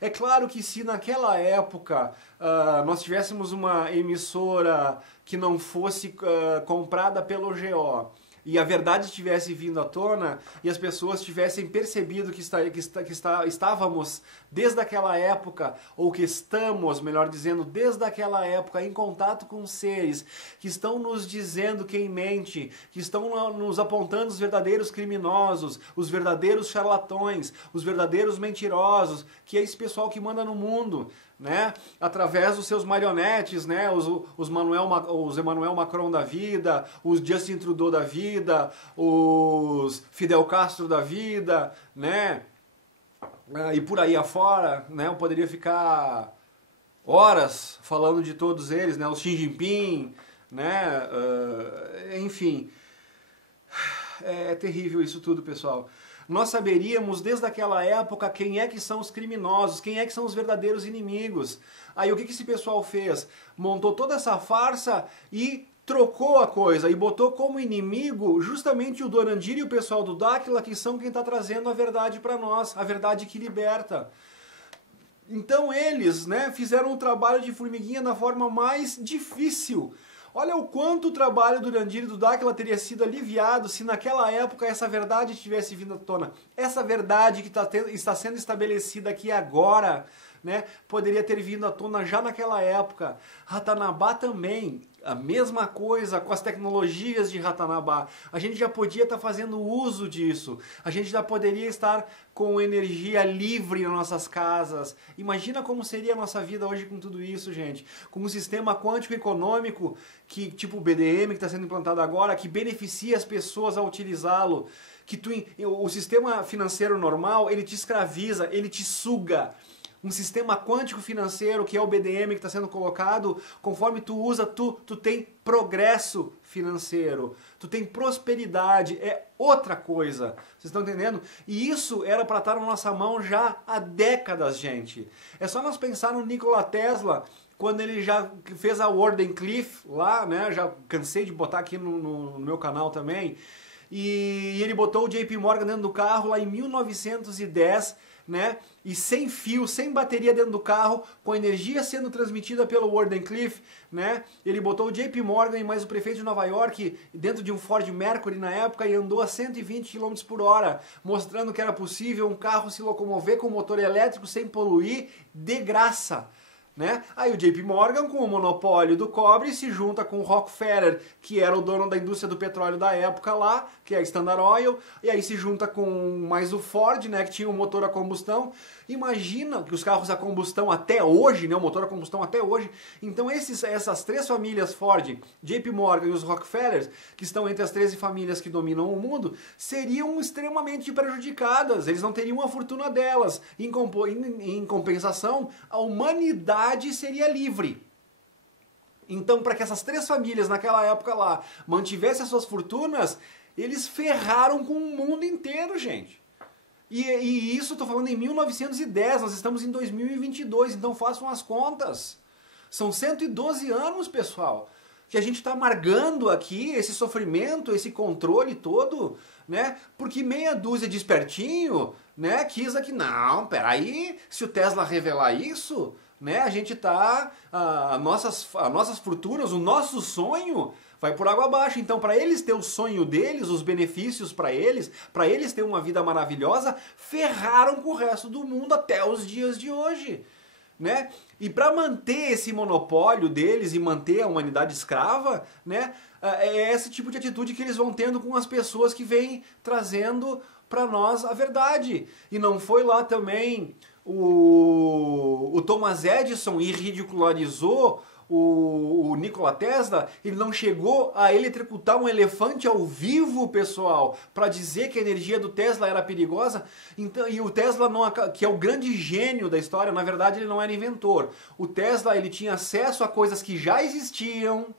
É claro que se naquela época nós tivéssemos uma emissora que não fosse comprada pelo GO e a verdade tivesse vindo à tona e as pessoas tivessem percebido que estávamos desde aquela época, ou que estamos, melhor dizendo, desde aquela época em contato com seres que estão nos dizendo quem mente, que estão nos apontando os verdadeiros criminosos, os verdadeiros charlatões, os verdadeiros mentirosos, que é esse pessoal que manda no mundo, né? Através dos seus marionetes, né? Os Emmanuel Macron da vida, os Justin Trudeau da vida, os Fidel Castro da vida, né? E por aí afora, né? Eu poderia ficar horas falando de todos eles, né? O Xi Jinping, né? Enfim, é terrível isso tudo, pessoal. Nós saberíamos desde aquela época quem é que são os criminosos, quem é que são os verdadeiros inimigos. Aí o que esse pessoal fez? Montou toda essa farsa e trocou a coisa e botou como inimigo justamente o Dorandir e o pessoal do Dáquila, que são quem está trazendo a verdade para nós, a verdade que liberta. Então eles, né, fizeram um trabalho de formiguinha na forma mais difícil. Olha o quanto o trabalho do Dorandir e do Dáquila teria sido aliviado se naquela época essa verdade tivesse vindo à tona. Essa verdade que está sendo estabelecida aqui agora, né, poderia ter vindo à tona já naquela época. Ratanabá também, a mesma coisa com as tecnologias de Ratanabá. A gente já podia estar fazendo uso disso. A gente já poderia estar com energia livre nas nossas casas. Imagina como seria a nossa vida hoje com tudo isso, gente. Com um sistema quântico econômico, que, tipo o BDM que está sendo implantado agora, que beneficia as pessoas a utilizá-lo. O sistema financeiro normal, ele te escraviza, ele te suga. Um sistema quântico financeiro, que é o BDM que está sendo colocado, conforme tu usa, tu tem progresso financeiro, tu tem prosperidade, é outra coisa. Vocês estão entendendo? E isso era para estar na nossa mão já há décadas, gente. É só nós pensar no Nikola Tesla, quando ele já fez a Wardenclyffe lá, né? Já cansei de botar aqui no meu canal também. E ele botou o JP Morgan dentro do carro lá em 1910, né? E sem fio, sem bateria dentro do carro, com a energia sendo transmitida pelo Wardenclyffe, né? Ele botou o JP Morgan e mais o prefeito de Nova York dentro de um Ford Mercury na época e andou a 120 km por hora, mostrando que era possível um carro se locomover com motor elétrico sem poluir de graça. Né? Aí o JP Morgan, com o monopólio do cobre, se junta com o Rockefeller, que era o dono da indústria do petróleo da época lá, que é a Standard Oil, e aí se junta com mais o Ford, né, que tinha um motor a combustão. Imagina que os carros a combustão até hoje, né, o motor a combustão até hoje. Então essas três famílias, Ford, JP Morgan e os Rockefellers, que estão entre as 13 famílias que dominam o mundo, seriam extremamente prejudicadas. Eles não teriam a fortuna delas. Em compensação, a humanidade seria livre. Então, para que essas três famílias naquela época lá mantivessem as suas fortunas, eles ferraram com o mundo inteiro, gente. E isso, estou falando em 1910, nós estamos em 2022, então façam as contas. São 112 anos, pessoal, que a gente está amargando aqui esse sofrimento, esse controle todo, né? Porque meia dúzia de espertinho, né, quis aqui, não, peraí, se o Tesla revelar isso, né, a gente tá, as nossas fortunas, o nosso sonho vai por água abaixo. Então, para eles ter o sonho deles, os benefícios para eles ter uma vida maravilhosa, ferraram com o resto do mundo até os dias de hoje, né? E para manter esse monopólio deles e manter a humanidade escrava, né, é esse tipo de atitude que eles vão tendo com as pessoas que vêm trazendo para nós a verdade. E não foi lá também o Thomas Edison e ridicularizou o Nikola Tesla? Ele não chegou a eletrocutar um elefante ao vivo, pessoal, para dizer que a energia do Tesla era perigosa? Então, e o Tesla, que é o grande gênio da história, na verdade ele não era inventor. O Tesla, ele tinha acesso a coisas que já existiam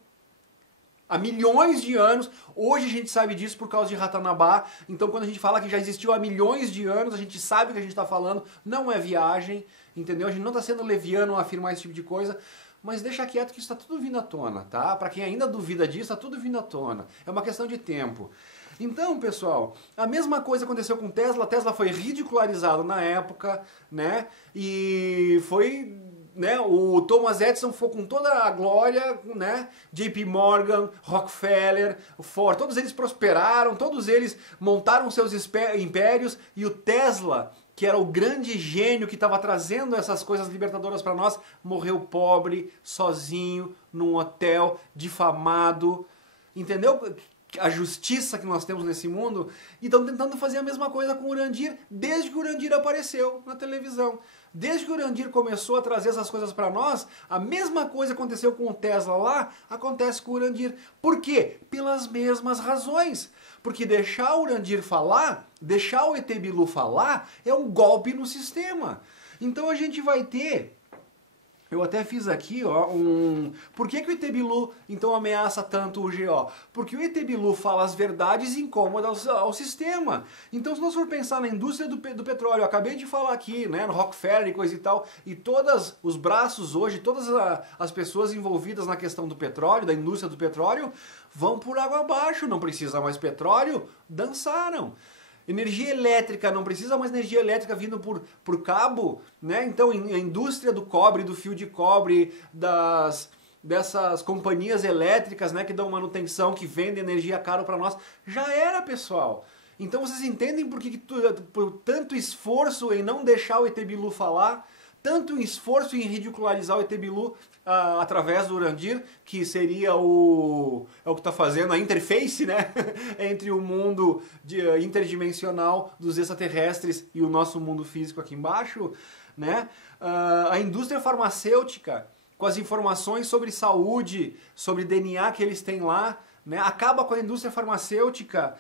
há milhões de anos. Hoje a gente sabe disso por causa de Ratanabá. Então quando a gente fala que já existiu há milhões de anos, a gente sabe o que a gente está falando. Não é viagem, entendeu? A gente não está sendo leviano a afirmar esse tipo de coisa. Mas deixa quieto que isso está tudo vindo à tona, tá? Para quem ainda duvida disso, está tudo vindo à tona. É uma questão de tempo. Então, pessoal, a mesma coisa aconteceu com Tesla. Tesla foi ridicularizado na época, né? E foi, né, o Thomas Edison foi com toda a glória, né, JP Morgan, Rockefeller, Ford, todos eles prosperaram, todos eles montaram seus impérios, e o Tesla, que era o grande gênio que estava trazendo essas coisas libertadoras para nós, morreu pobre, sozinho, num hotel, difamado, entendeu? A justiça que nós temos nesse mundo, e estão tentando fazer a mesma coisa com o Urandir, desde que o Urandir apareceu na televisão. Desde que o Urandir começou a trazer essas coisas para nós, a mesma coisa aconteceu com o Tesla lá, acontece com o Urandir. Por quê? Pelas mesmas razões. Porque deixar o Urandir falar, deixar o ET Bilu falar, é um golpe no sistema. Então a gente vai ter... Eu até fiz aqui, ó, Por que o ET Bilu, então, ameaça tanto o GO? Porque o ET Bilu fala as verdades incômodas ao sistema. Então, se nós for pensar na indústria do petróleo, eu acabei de falar aqui, né, no Rockefeller e coisa e tal, e todos os braços hoje, todas as pessoas envolvidas na questão do petróleo, da indústria do petróleo, vão por água abaixo, não precisa mais petróleo, dançaram. Energia elétrica, não precisa mais energia elétrica vindo por cabo, né? Então a indústria do cobre, do fio de cobre, dessas companhias elétricas, né, que dão manutenção, que vendem energia caro para nós, já era, pessoal. Então vocês entendem por tanto esforço em não deixar o ET Bilu falar, tanto esforço em ridicularizar o ET Bilu através do Urandir, que seria o que está fazendo a interface, né, entre o mundo interdimensional dos extraterrestres e o nosso mundo físico aqui embaixo, né? A indústria farmacêutica, com as informações sobre saúde, sobre DNA que eles têm lá, né, acaba com a indústria farmacêutica.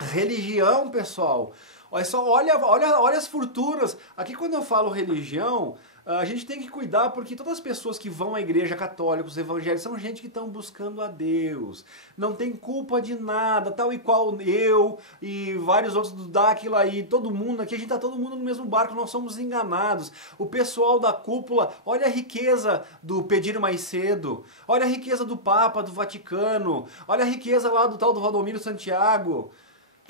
Religião, pessoal. Olha as fortunas. Aqui quando eu falo religião, a gente tem que cuidar, porque todas as pessoas que vão à igreja, católicos, evangélicos, são gente que estão buscando a Deus. Não tem culpa de nada, tal e qual eu e vários outros daquilo aí, todo mundo aqui, a gente está todo mundo no mesmo barco, nós somos enganados. O pessoal da cúpula, olha a riqueza do Pedir Mais Cedo, olha a riqueza do Papa, do Vaticano, olha a riqueza lá do tal do Valdomiro Santiago.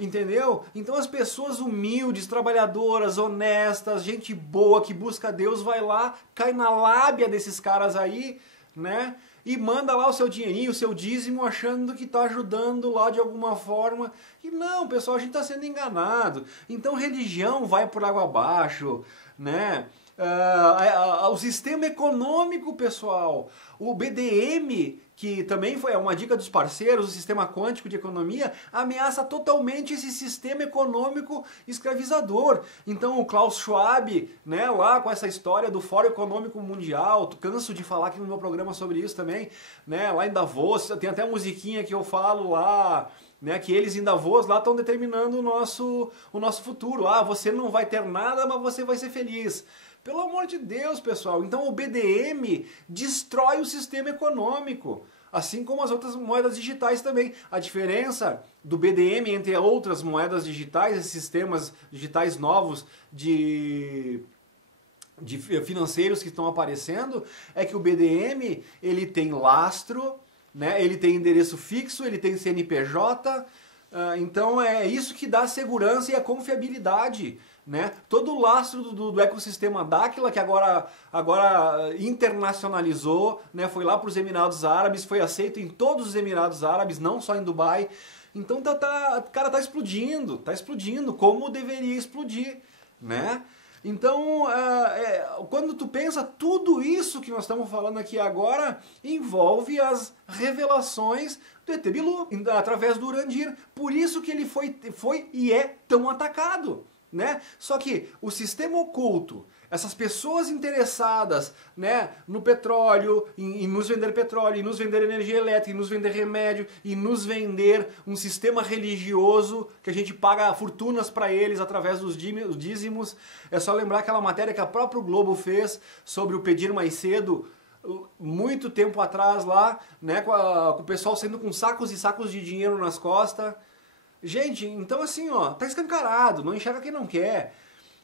Entendeu? Então as pessoas humildes, trabalhadoras, honestas, gente boa que busca Deus, vai lá, cai na lábia desses caras aí, né? E manda lá o seu dinheirinho, o seu dízimo, achando que está ajudando lá de alguma forma. E não, pessoal, a gente está sendo enganado. Então religião vai por água abaixo, né? O sistema econômico, pessoal, o BDM, que também foi uma dica dos parceiros, o sistema quântico de economia, ameaça totalmente esse sistema econômico escravizador. Então o Klaus Schwab, né, lá com essa história do Fórum Econômico Mundial, canso de falar aqui no meu programa sobre isso também, né, lá em Davos, tem até a musiquinha que eu falo lá, né, que eles em Davos lá estão determinando o nosso futuro. Você não vai ter nada, mas você vai ser feliz. Pelo amor de Deus, pessoal. Então o BDM destrói o sistema econômico, assim como as outras moedas digitais também. A diferença do BDM entre outras moedas digitais, esses sistemas digitais novos de financeiros que estão aparecendo, é que o BDM ele tem lastro, né? Ele tem endereço fixo, ele tem CNPJ, então é isso que dá a segurança e a confiabilidade, né? Todo o lastro do ecossistema Dáquila, que agora internacionalizou, né? Foi lá para os Emirados Árabes, foi aceito em todos os Emirados Árabes, não só em Dubai. Então cara, tá explodindo como deveria explodir, né? Então, quando tu pensa, tudo isso que nós estamos falando aqui agora envolve as revelações do ET Bilu, através do Urandir. Por isso que ele foi e é tão atacado, né? Só que o sistema oculto, essas pessoas interessadas, né, no petróleo, em nos vender petróleo, em nos vender energia elétrica, em nos vender remédio, em nos vender um sistema religioso que a gente paga fortunas para eles através dos dízimos. É só lembrar aquela matéria que a própria Globo fez sobre o Pedir Mais Cedo, muito tempo atrás lá, né, com o pessoal saindo com sacos e sacos de dinheiro nas costas. Gente, então assim, ó, tá escancarado, não enxerga quem não quer.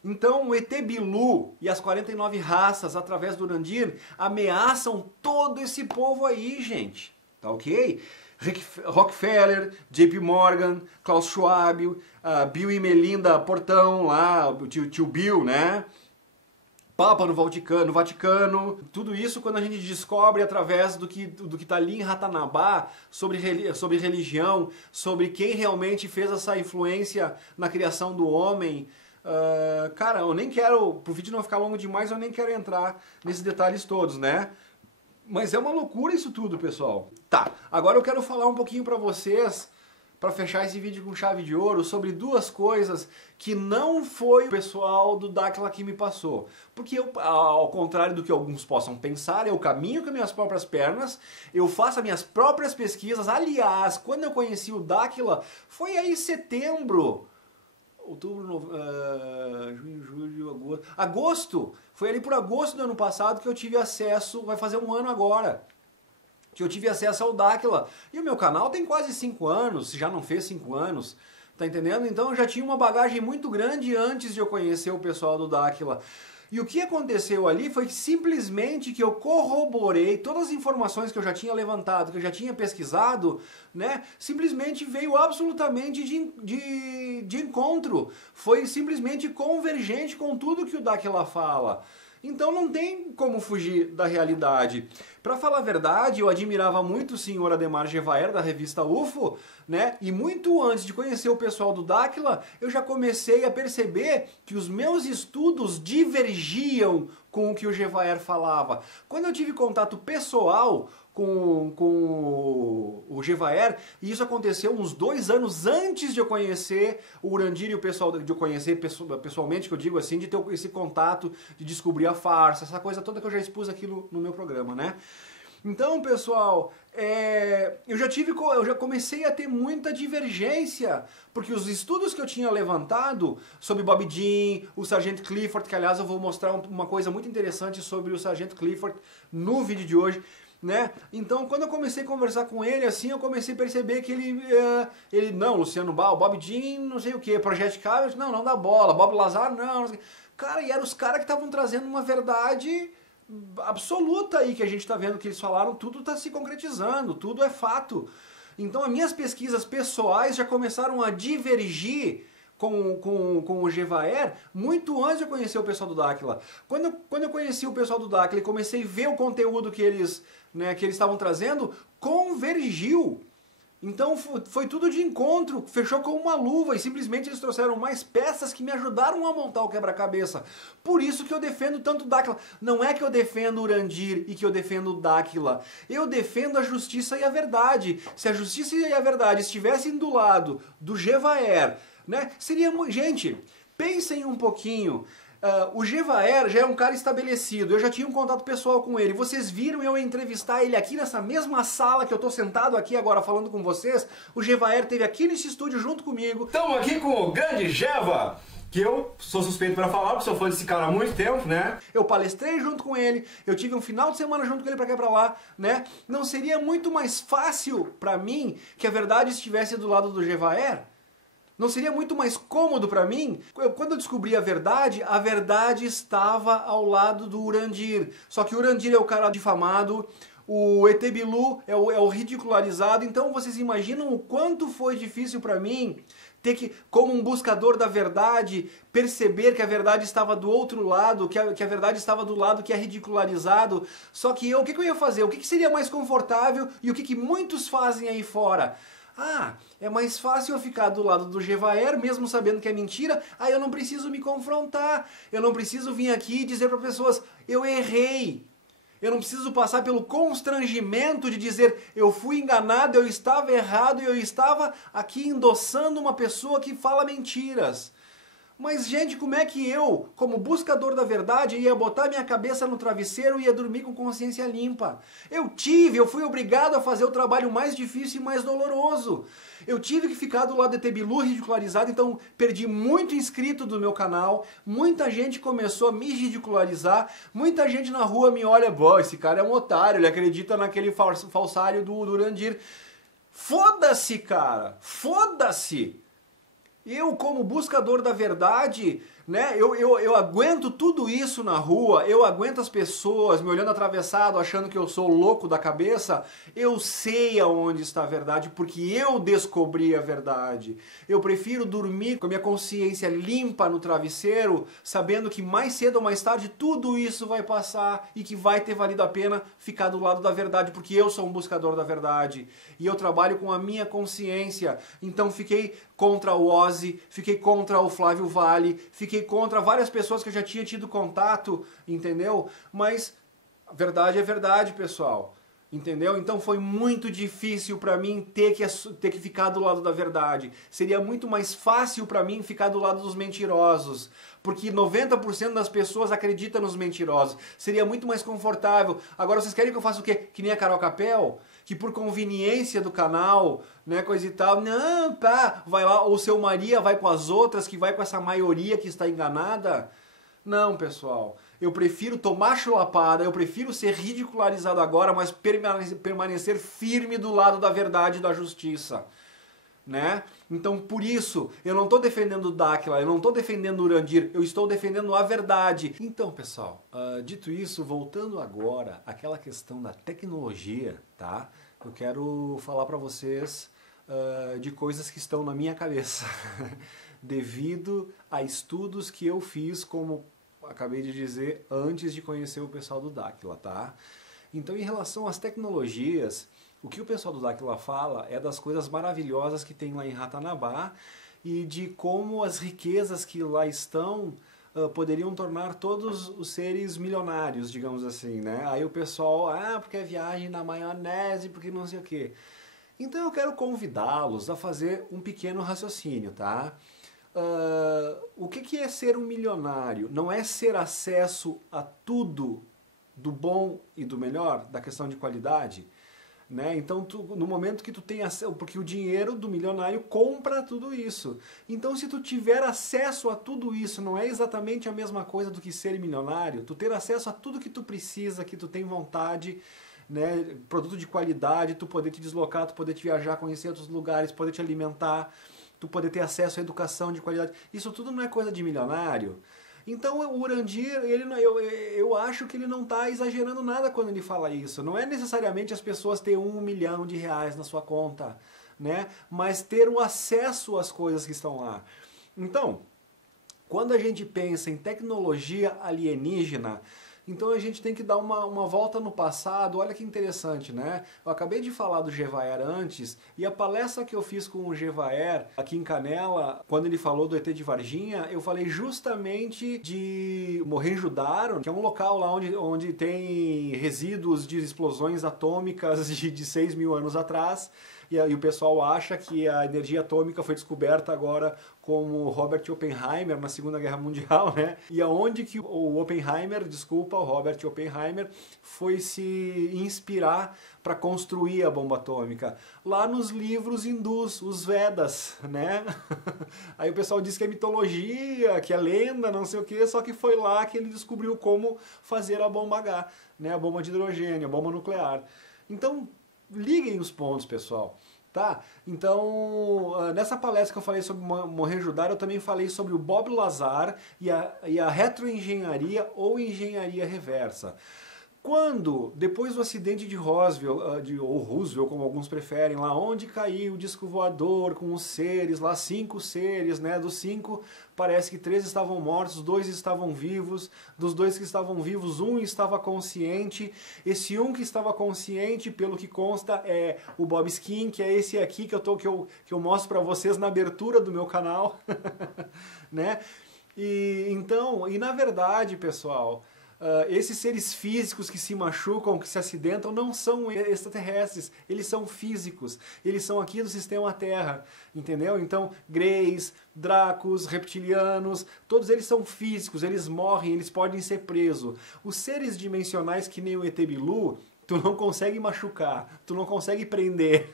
Então o ET Bilu e as 49 raças através do Urandir ameaçam todo esse povo aí, gente. Tá ok? Rockefeller, JP Morgan, Klaus Schwab, Bill e Melinda Portão lá, o tio Bill, né? Papa no Vaticano, tudo isso quando a gente descobre através do que está ali em Ratanabá, sobre religião, sobre quem realmente fez essa influência na criação do homem. Cara, eu nem quero, pro vídeo não ficar longo demais, eu nem quero entrar nesses detalhes todos, né? Mas é uma loucura isso tudo, pessoal. Tá, agora eu quero falar um pouquinho pra vocês, para fechar esse vídeo com chave de ouro, sobre duas coisas que não foi o pessoal do Daquila que me passou. Porque eu, ao contrário do que alguns possam pensar, eu caminho com as minhas próprias pernas, eu faço as minhas próprias pesquisas. Aliás, quando eu conheci o Daquila, foi aí em setembro, outubro, junho, julho, agosto. Foi ali por agosto do ano passado que eu tive acesso, vai fazer um ano agora, que eu tive acesso ao Daquila. E o meu canal tem quase 5 anos, se já não fez 5 anos, tá entendendo? Então eu já tinha uma bagagem muito grande antes de eu conhecer o pessoal do Daquila. E o que aconteceu ali foi que simplesmente que eu corroborei todas as informações que eu já tinha levantado, que eu já tinha pesquisado, né? Simplesmente veio absolutamente de encontro. Foi simplesmente convergente com tudo que o Daquila fala. Então não tem como fugir da realidade. Para falar a verdade, eu admirava muito o senhor Ademar Gevaer, da revista UFO, né? E muito antes de conhecer o pessoal do Daquila, eu já comecei a perceber que os meus estudos divergiam com o que o Gevaer falava. Quando eu tive contato pessoal com o Gevaer, e isso aconteceu uns 2 anos antes de eu conhecer o Urandir e o pessoal, de eu conhecer pessoalmente, que eu digo assim, de ter esse contato, de descobrir a farsa, essa coisa toda que eu já expus aqui no meu programa, né? Então, pessoal, eu já comecei a ter muita divergência, porque os estudos que eu tinha levantado sobre Bob Dean, o Sargento Clifford, que aliás eu vou mostrar uma coisa muito interessante sobre o Sargento Clifford no vídeo de hoje, né? Então, quando eu comecei a conversar com ele, assim, eu comecei a perceber que ele não, Luciano Bal, Bob Dean, não sei o que, Project Cars, não dá bola, Bob Lazar, não sei. Cara, e eram os caras que estavam trazendo uma verdade absoluta aí, que a gente tá vendo que eles falaram, tudo tá se concretizando, tudo é fato. Então, as minhas pesquisas pessoais já começaram a divergir com o Gevaer muito antes de eu conhecer o pessoal do Daquila. Quando eu conheci o pessoal do Daquila e comecei a ver o conteúdo que eles estavam trazendo, convergiu. Então foi tudo de encontro, fechou com uma luva e simplesmente eles trouxeram mais peças que me ajudaram a montar o quebra-cabeça. Por isso que eu defendo tanto o Daquila. Não é que eu defendo o Urandir e que eu defendo o Daquila. Eu defendo a justiça e a verdade. Se a justiça e a verdade estivessem do lado do Gevaer, né, seria... Gente, pensem um pouquinho. O Gevaer já é um cara estabelecido, eu já tinha um contato pessoal com ele. Vocês viram eu entrevistar ele aqui nessa mesma sala que eu tô sentado aqui agora falando com vocês. O Gevaer esteve aqui nesse estúdio junto comigo. Estamos aqui com o grande Geva, que eu sou suspeito para falar, porque sou fã desse cara há muito tempo, né? Eu palestrei junto com ele, eu tive um final de semana junto com ele pra cá e pra lá, né? Não seria muito mais fácil pra mim que a verdade estivesse do lado do Gevaer? Não seria muito mais cômodo para mim? Quando eu descobri a verdade estava ao lado do Urandir. Só que o Urandir é o cara difamado, o ET Bilu é o ridicularizado. Então vocês imaginam o quanto foi difícil para mim ter que, como um buscador da verdade, perceber que a verdade estava do outro lado, que a verdade estava do lado que é ridicularizado. Só que o que eu ia fazer? O que seria mais confortável e o que muitos fazem aí fora? Ah, é mais fácil eu ficar do lado do Gevaer, mesmo sabendo que é mentira. Ah, eu não preciso me confrontar. Eu não preciso vir aqui e dizer para pessoas, eu errei. Eu não preciso passar pelo constrangimento de dizer, eu fui enganado, eu estava errado e eu estava aqui endossando uma pessoa que fala mentiras. Mas, gente, como é que eu, como buscador da verdade, ia botar minha cabeça no travesseiro e ia dormir com consciência limpa? Eu fui obrigado a fazer o trabalho mais difícil e mais doloroso. Eu tive que ficar do lado do ET Bilu ridicularizado, então perdi muito inscrito do meu canal, muita gente começou a me ridicularizar, muita gente na rua me olha, pô, esse cara é um otário, ele acredita naquele falsário do Urandir. Foda-se, cara! Foda-se! Eu, como buscador da verdade, Né? Eu aguento tudo isso na rua, eu aguento as pessoas me olhando atravessado, achando que eu sou louco da cabeça. Eu sei aonde está a verdade, porque eu descobri a verdade. Eu prefiro dormir com a minha consciência limpa no travesseiro, sabendo que mais cedo ou mais tarde tudo isso vai passar e que vai ter valido a pena ficar do lado da verdade, porque eu sou um buscador da verdade e eu trabalho com a minha consciência. Então fiquei contra o Ozzy, fiquei contra o Flávio Vale, fiquei contra várias pessoas que eu já tinha tido contato, entendeu? Mas a verdade é verdade, pessoal. Entendeu? Então foi muito difícil para mim ter que ficar do lado da verdade. Seria muito mais fácil para mim ficar do lado dos mentirosos, porque 90% das pessoas acreditam nos mentirosos. Seria muito mais confortável. Agora vocês querem que eu faça o quê? Que nem a Carol Capel? Que por conveniência do canal, né, coisa e tal, não, tá, vai lá, ou seu Maria vai com as outras, que vai com essa maioria que está enganada? Não, pessoal. Eu prefiro tomar chulapada, eu prefiro ser ridicularizado agora, mas permanecer firme do lado da verdade e da justiça. Né? Então, por isso, eu não estou defendendo o Dáquila, eu não estou defendendo o Urandir, eu estou defendendo a verdade. Então, pessoal, dito isso, voltando agora àquela questão da tecnologia, tá? Eu quero falar para vocês de coisas que estão na minha cabeça, devido a estudos que eu fiz, como acabei de dizer, antes de conhecer o pessoal do Dáquila, tá? Então, em relação às tecnologias, o que o pessoal do Dáquila fala é das coisas maravilhosas que tem lá em Ratanabá e de como as riquezas que lá estão poderiam tornar todos os seres milionários, digamos assim, né? Aí o pessoal, porque é viagem na maionese, porque não sei o quê. Então eu quero convidá-los a fazer um pequeno raciocínio, tá? O que é ser um milionário? Não é ser acesso a tudo do bom e do melhor, da questão de qualidade? Né? Então, no momento que tu tem acesso, porque o dinheiro do milionário compra tudo isso. Então, se tu tiver acesso a tudo isso, não é exatamente a mesma coisa do que ser milionário? Tu ter acesso a tudo que tu precisa, que tu tem vontade, né? Produto de qualidade, tu poder te deslocar, tu poder te viajar, conhecer outros lugares, poder te alimentar, tu poder ter acesso à educação de qualidade. Isso tudo não é coisa de milionário? Então o Urandir, eu acho que ele não está exagerando nada quando ele fala isso. Não é necessariamente as pessoas ter R$1 milhão na sua conta, né? Mas ter o acesso às coisas que estão lá. Então, quando a gente pensa em tecnologia alienígena, então a gente tem que dar uma volta no passado. Olha que interessante, né? Eu acabei de falar do Gevaer antes, e a palestra que eu fiz com o Gevaer aqui em Canela, quando ele falou do ET de Varginha, eu falei justamente de Mohenjo-Daro, que é um local lá onde tem resíduos de explosões atômicas de 6 mil anos atrás, e o pessoal acha que a energia atômica foi descoberta agora como Robert Oppenheimer na Segunda Guerra Mundial, né? E aonde que o Robert Oppenheimer foi se inspirar para construir a bomba atômica? Lá nos livros hindus, os Vedas, né? Aí o pessoal diz que é mitologia, que é lenda, não sei o quê, só que foi lá que ele descobriu como fazer a bomba H, né? A bomba de hidrogênio, a bomba nuclear. Então, liguem os pontos, pessoal. Tá? Então, nessa palestra que eu falei sobre Mohenjo-Daro, eu também falei sobre o Bob Lazar e a retroengenharia ou engenharia reversa. Quando, depois do acidente de Roswell, ou Roosevelt, como alguns preferem, lá onde caiu o disco voador com os seres, lá 5 seres, né? Dos 5, parece que 3 estavam mortos, 2 estavam vivos. Dos 2 que estavam vivos, 1 estava consciente. Esse 1 que estava consciente, pelo que consta, é o Bob Skin, que é esse aqui que eu mostro para vocês na abertura do meu canal, né? E na verdade, pessoal, esses seres físicos que se machucam, que se acidentam, não são extraterrestres, eles são físicos, eles são aqui do sistema Terra, entendeu? Então, Greys, Dracos, reptilianos, todos eles são físicos, eles morrem, eles podem ser presos. Os seres dimensionais, que nem o ET Bilu, tu não consegue machucar, tu não consegue prender,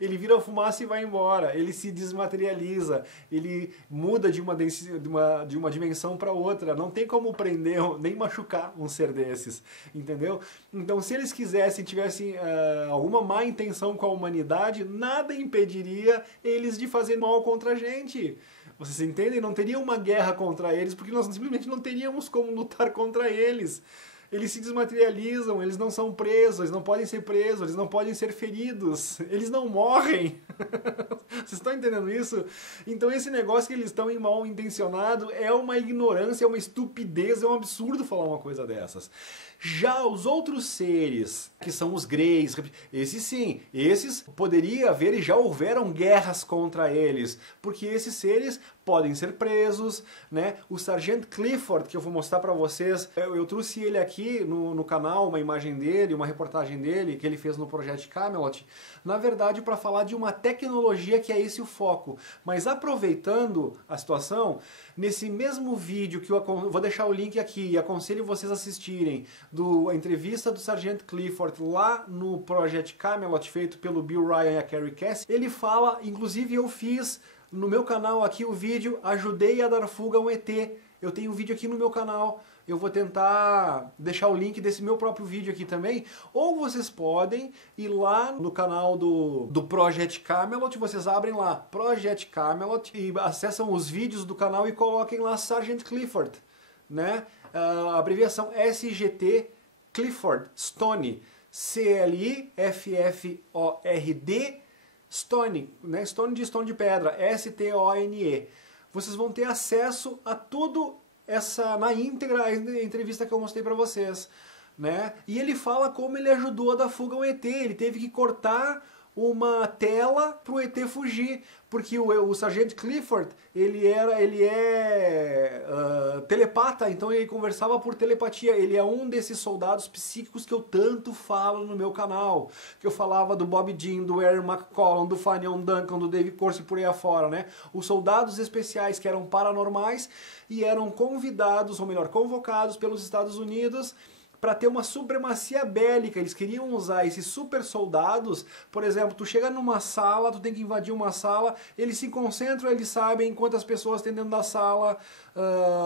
ele vira fumaça e vai embora, ele se desmaterializa, ele muda de uma dimensão para outra, não tem como prender nem machucar um ser desses, entendeu? Então, se eles tivessem alguma má intenção com a humanidade, nada impediria eles de fazer mal contra a gente. Vocês entendem? Não teria uma guerra contra eles, porque nós simplesmente não teríamos como lutar contra eles. Eles se desmaterializam, eles não são presos, eles não podem ser presos, eles não podem ser feridos, eles não morrem. Vocês estão entendendo isso? Então esse negócio que eles estão em mal intencionado é uma ignorância, é uma estupidez, é um absurdo falar uma coisa dessas. Já os outros seres, que são os Greys, esses sim, esses poderia haver e já houveram guerras contra eles, porque esses seres podem ser presos, né? O Sargento Clifford, que eu vou mostrar para vocês, eu trouxe ele aqui no canal, uma imagem dele, uma reportagem dele, que ele fez no Project Camelot, na verdade para falar de uma tecnologia que é esse o foco. Mas aproveitando a situação, nesse mesmo vídeo, que eu vou deixar o link aqui e aconselho vocês a assistirem, a entrevista do Sargento Clifford lá no Project Camelot, feito pelo Bill Ryan e a Carrie Cass, ele fala, inclusive eu fiz no meu canal aqui o vídeo Ajudei a Dar Fuga a um ET. Eu tenho um vídeo aqui no meu canal. Eu vou tentar deixar o link desse meu próprio vídeo aqui também. Ou vocês podem ir lá no canal do Project Camelot. Vocês abrem lá Project Camelot e acessam os vídeos do canal e coloquem lá Sargent Clifford, né? A abreviação SGT Clifford Stone, C-L-I-F-F-O-R-D Stone, né? Stone de pedra, S-T-O-N-E. Vocês vão ter acesso a tudo na íntegra a entrevista que eu mostrei para vocês, né? E ele fala como ele ajudou a dar fuga ao ET. Ele teve que cortar uma tela para o ET fugir, porque o Sargento Clifford ele é telepata, então ele conversava por telepatia. Ele é um desses soldados psíquicos que eu tanto falo no meu canal, que eu falava do Bob Jean, do Aaron McCollum, do Fanion Duncan, do Dave Corsi por aí afora, né? Os soldados especiais que eram paranormais e eram convidados, ou melhor, convocados pelos Estados Unidos para ter uma supremacia bélica. Eles queriam usar esses super soldados. Por exemplo, tu chega numa sala, tu tem que invadir uma sala, eles se concentram, eles sabem quantas pessoas tem dentro da sala,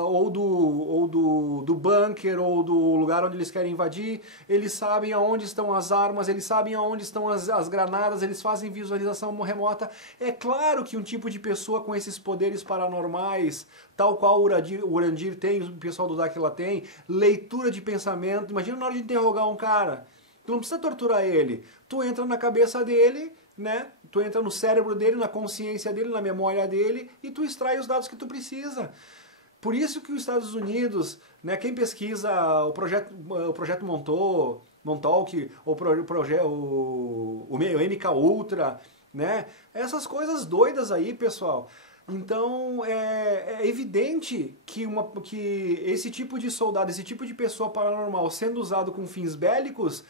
ou do bunker, ou do lugar onde eles querem invadir. Eles sabem aonde estão as armas, eles sabem aonde estão as granadas, eles fazem visualização remota. É claro que um tipo de pessoa com esses poderes paranormais, tal qual o Urandir tem, o pessoal do Dáquila tem, leitura de pensamento. Imagina na hora de interrogar um cara, tu não precisa torturar ele, tu entra na cabeça dele, né? Tu entra no cérebro dele, na consciência dele, na memória dele, e tu extrai os dados que tu precisa. Por isso que os Estados Unidos, né, quem pesquisa o projeto Montauk, o MK Ultra, né? Essas coisas doidas aí, pessoal. Então é evidente que esse tipo de soldado, esse tipo de pessoa paranormal sendo usado com fins bélicos,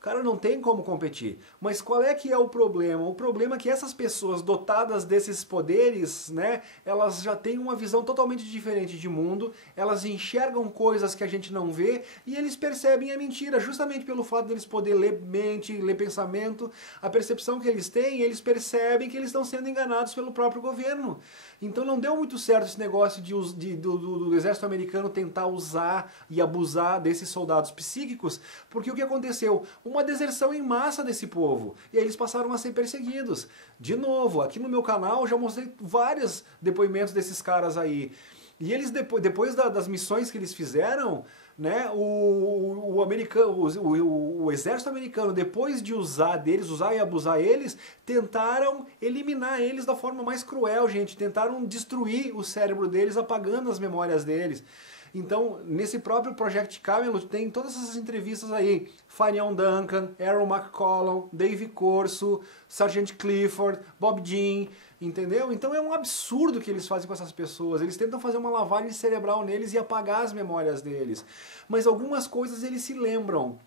cara, não tem como competir. Mas qual é que é o problema? O problema é que essas pessoas dotadas desses poderes, né, elas já têm uma visão totalmente diferente de mundo, elas enxergam coisas que a gente não vê e eles percebem a mentira, justamente pelo fato deles poder ler mente, ler pensamento, a percepção que eles têm, eles percebem que eles estão sendo enganados pelo próprio governo. Então não deu muito certo esse negócio do exército americano tentar usar e abusar desses soldados psíquicos, porque o que aconteceu? Uma deserção em massa desse povo, e aí eles passaram a ser perseguidos. De novo, aqui no meu canal já mostrei vários depoimentos desses caras aí. E eles, depois das missões que eles fizeram, né, o exército americano, depois de usar e abusar eles, tentaram eliminar eles da forma mais cruel, gente. Tentaram destruir o cérebro deles, apagando as memórias deles. Então, nesse próprio Project Camelot tem todas essas entrevistas aí. Fanion Duncan, Aaron McCollum, Dave Corso, Sargent Clifford, Bob Jean, entendeu? Então é um absurdo que eles fazem com essas pessoas. Eles tentam fazer uma lavagem cerebral neles e apagar as memórias deles. Mas algumas coisas eles se lembram.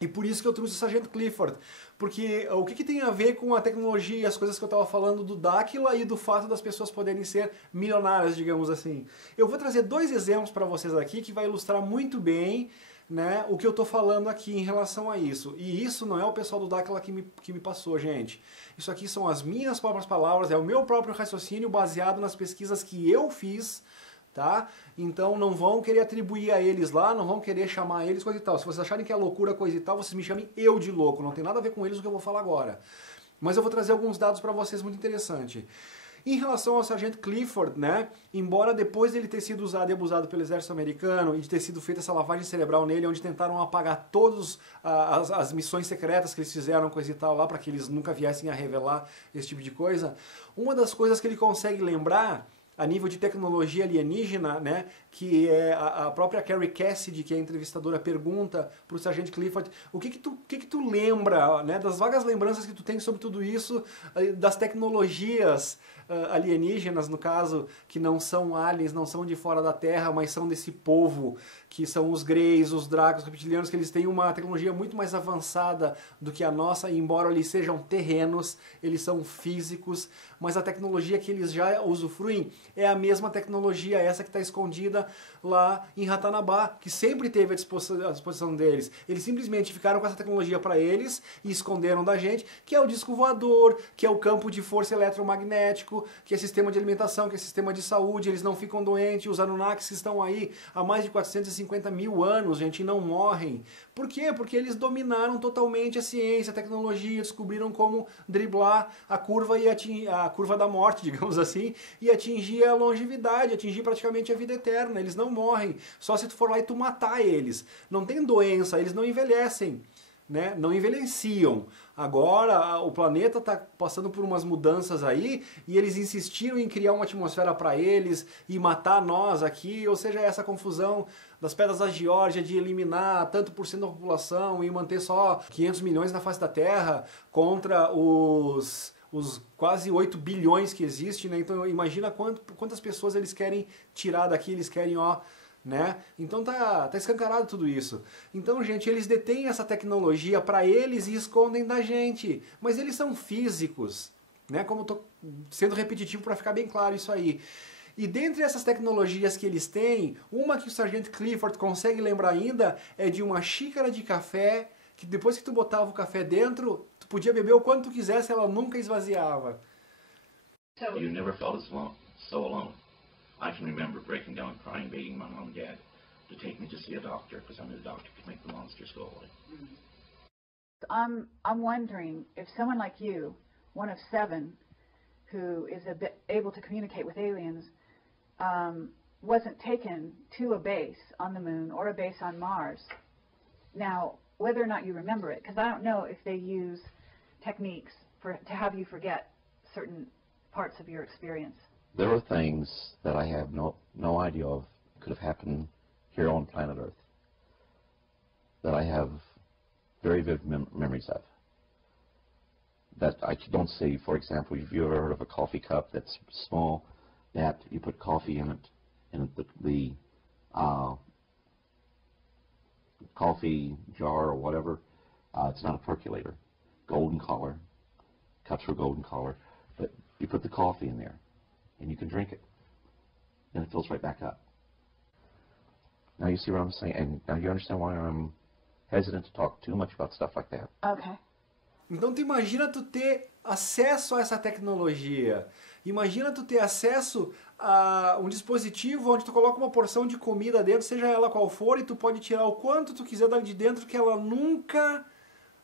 E por isso que eu trouxe o Sargento Clifford. Porque o que tem a ver com a tecnologia e as coisas que eu estava falando do Dáquila e do fato das pessoas poderem ser milionárias, digamos assim. Eu vou trazer dois exemplos para vocês aqui que vai ilustrar muito bem, né, o que eu estou falando aqui em relação a isso. E isso não é o pessoal do Dáquila que me passou, gente. Isso aqui são as minhas próprias palavras, é o meu próprio raciocínio baseado nas pesquisas que eu fiz, tá? Então não vão querer atribuir a eles lá, não vão querer chamar eles coisa e tal. Se vocês acharem que é loucura coisa e tal, vocês me chamem eu de louco, não tem nada a ver com eles o que eu vou falar agora. Mas eu vou trazer alguns dados para vocês muito interessante. Em relação ao Sargento Clifford, né, embora depois dele ter sido usado e abusado pelo exército americano e de ter sido feita essa lavagem cerebral nele, onde tentaram apagar todas as missões secretas que eles fizeram, coisa e tal lá, para que eles nunca viessem a revelar esse tipo de coisa, uma das coisas que ele consegue lembrar a nível de tecnologia alienígena, né, que é a própria Carrie Cassidy, que é a entrevistadora, pergunta para o Sargento Clifford o que tu lembra, né, das vagas lembranças que tu tem sobre tudo isso, das tecnologias alienígenas, no caso, que não são aliens, não são de fora da Terra, mas são desse povo, que são os Greys, os Dracos, os reptilianos, que eles têm uma tecnologia muito mais avançada do que a nossa, e embora eles sejam terrenos, eles são físicos, mas a tecnologia que eles já usufruem é a mesma tecnologia, essa que está escondida lá em Ratanabá, que sempre teve à disposição deles. Eles simplesmente ficaram com essa tecnologia para eles e esconderam da gente, que é o disco voador, que é o campo de força eletromagnético, que é sistema de alimentação, que é sistema de saúde, eles não ficam doentes, os Anunnakis estão aí há mais de 450 mil anos, gente, e não morrem. Por quê? Porque eles dominaram totalmente a ciência, a tecnologia, descobriram como driblar a curva a curva da morte, digamos assim, e atingir a longevidade, atingir praticamente a vida eterna. Eles não morrem, só se tu for lá e tu matar eles. Não tem doença, eles não envelhecem, né? Não envelheciam. Agora o planeta está passando por umas mudanças aí e eles insistiram em criar uma atmosfera para eles e matar nós aqui, ou seja, essa confusão das pedras da Geórgia de eliminar tanto por cento da população e manter só 500 milhões na face da Terra contra os quase 8 bilhões que existem, né? Então imagina quantas pessoas eles querem tirar daqui, eles querem, né? Então tá escancarado tudo isso. Então, gente, eles detêm essa tecnologia para eles e escondem da gente. Mas eles são físicos, né? Como eu tô sendo repetitivo para ficar bem claro isso aí. E dentre essas tecnologias que eles têm, uma que o Sargento Clifford consegue lembrar ainda é de uma xícara de café que depois que tu botava o café dentro, tu podia beber o quanto tu quisesse, ela nunca esvaziava. You never felt so alone. I can remember breaking down crying, begging my mom and dad to take me to see a doctor because I knew the doctor could make the monsters go away. I'm wondering if someone like you, one of 7, who is able to communicate with aliens, wasn't taken to a base on the moon or a base on Mars. Now, whether or not you remember it, because I don't know if they use techniques to have you forget certain parts of your experience. There are things that I have no idea of could have happened here on planet Earth that I have very vivid memories of. That I don't see. For example, have you ever heard of a coffee cup that's small, that you put coffee in it, and the coffee jar or whatever, it's not a percolator. Golden color, cups were golden color, but you put the coffee in there, and you can drink it, and it fills right back up. Now you see what I'm saying, and now you understand why I'm hesitant to talk too much about stuff like that. Okay. Então tu imagina tu ter acesso a essa tecnologia. Imagina tu ter acesso a um dispositivo onde tu coloca uma porção de comida dentro, seja ela qual for, e tu pode tirar o quanto tu quiser dali de dentro, que ela nunca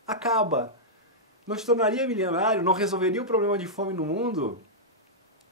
acaba. Não te tornaria milionário? Não resolveria o problema de fome no mundo?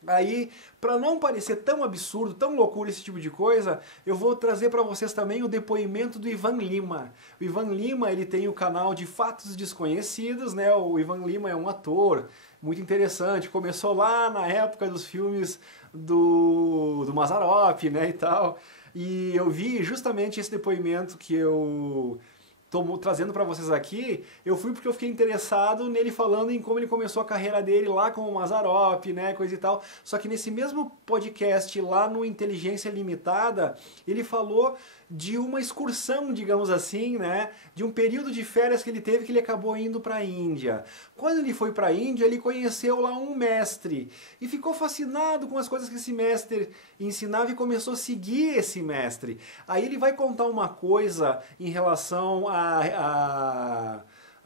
Aí, para não parecer tão absurdo, tão loucura esse tipo de coisa, eu vou trazer para vocês também o depoimento do Ivan Lima. O Ivan Lima, ele tem o canal de Fatos Desconhecidos, né? O Ivan Lima é um ator muito interessante, começou lá na época dos filmes do Mazzaropi, né, e tal. E eu vi justamente esse depoimento que eu estou trazendo para vocês aqui. Eu fui porque eu fiquei interessado nele falando em como ele começou a carreira dele lá com o Mazzaropi, né, coisa e tal. Só que nesse mesmo podcast lá no Inteligência Limitada, ele falou de uma excursão, digamos assim, né, de um período de férias que ele teve, que ele acabou indo para a Índia. Quando ele foi para a Índia, ele conheceu lá um mestre e ficou fascinado com as coisas que esse mestre ensinava e começou a seguir esse mestre. Aí ele vai contar uma coisa em relação a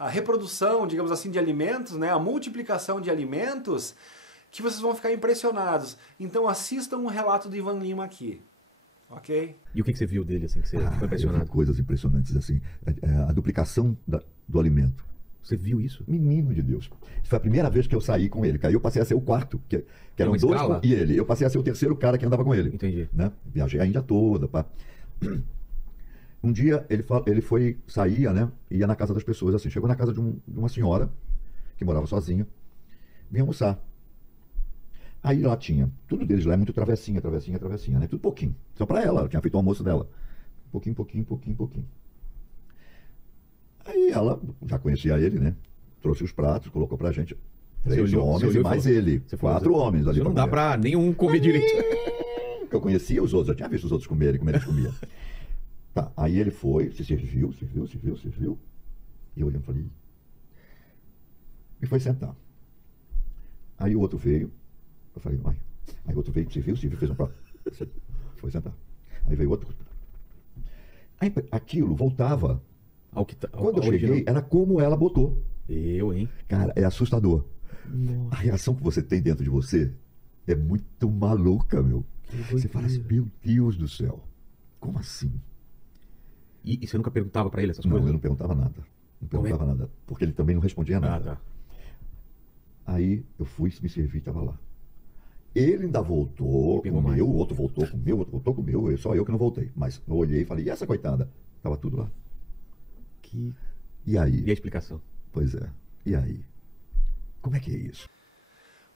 reprodução, digamos assim, de alimentos, né, a multiplicação de alimentos, que vocês vão ficar impressionados. Então assistam um relato do Ivan Lima aqui. Ok? E o que você viu dele, assim, que você ficou impressionado? Eu vi coisas impressionantes, assim, a duplicação do alimento. Você viu isso? Menino de Deus. Foi a primeira vez que eu saí com ele. Aí eu passei a ser o quarto, que eram uma dois escala? e ele. Eu passei a ser o terceiro cara que andava com ele. Entendi. Né? Viajei a Índia toda, pá. Um dia ele foi, saía, né? Ia na casa das pessoas, assim. Chegou na casa de uma senhora que morava sozinha. Vinha almoçar. Aí lá tinha, tudo deles lá é muito travessinha, né? Tudo pouquinho. Só pra ela tinha feito o almoço dela. Pouquinho. Aí ela já conhecia ele, né? Trouxe os pratos, colocou pra gente. 3 homens e mais ele. 4 homens ali. Não dá pra nenhum comer direito. Eu conhecia os outros, eu tinha visto os outros comerem, como eles comiam. Tá, aí ele foi, se serviu. E eu olhando, falei... E foi sentar. Aí o outro veio, eu falei, vai. Aí o outro veio, serviu, fez um prato. Foi sentar. Aí veio outro. Aí aquilo voltava. Quando eu cheguei, era como ela botou. Hein? Cara, é assustador. Nossa. A reação que você tem dentro de você é muito maluca, meu. Você fala assim, meu Deus do céu. Como assim? E você nunca perguntava pra ele essas Não, coisas? eu não perguntava nada. Não perguntava nada. Porque ele também não respondia nada. Tá. Aí eu fui me servir e estava lá. Ele ainda voltou com o meu, o outro voltou com o meu, outro voltou com o meu, só eu que não voltei. Mas eu olhei e falei, e essa coitada? Tava tudo lá. E aí? E a explicação? Pois é. E aí? Como é que é isso?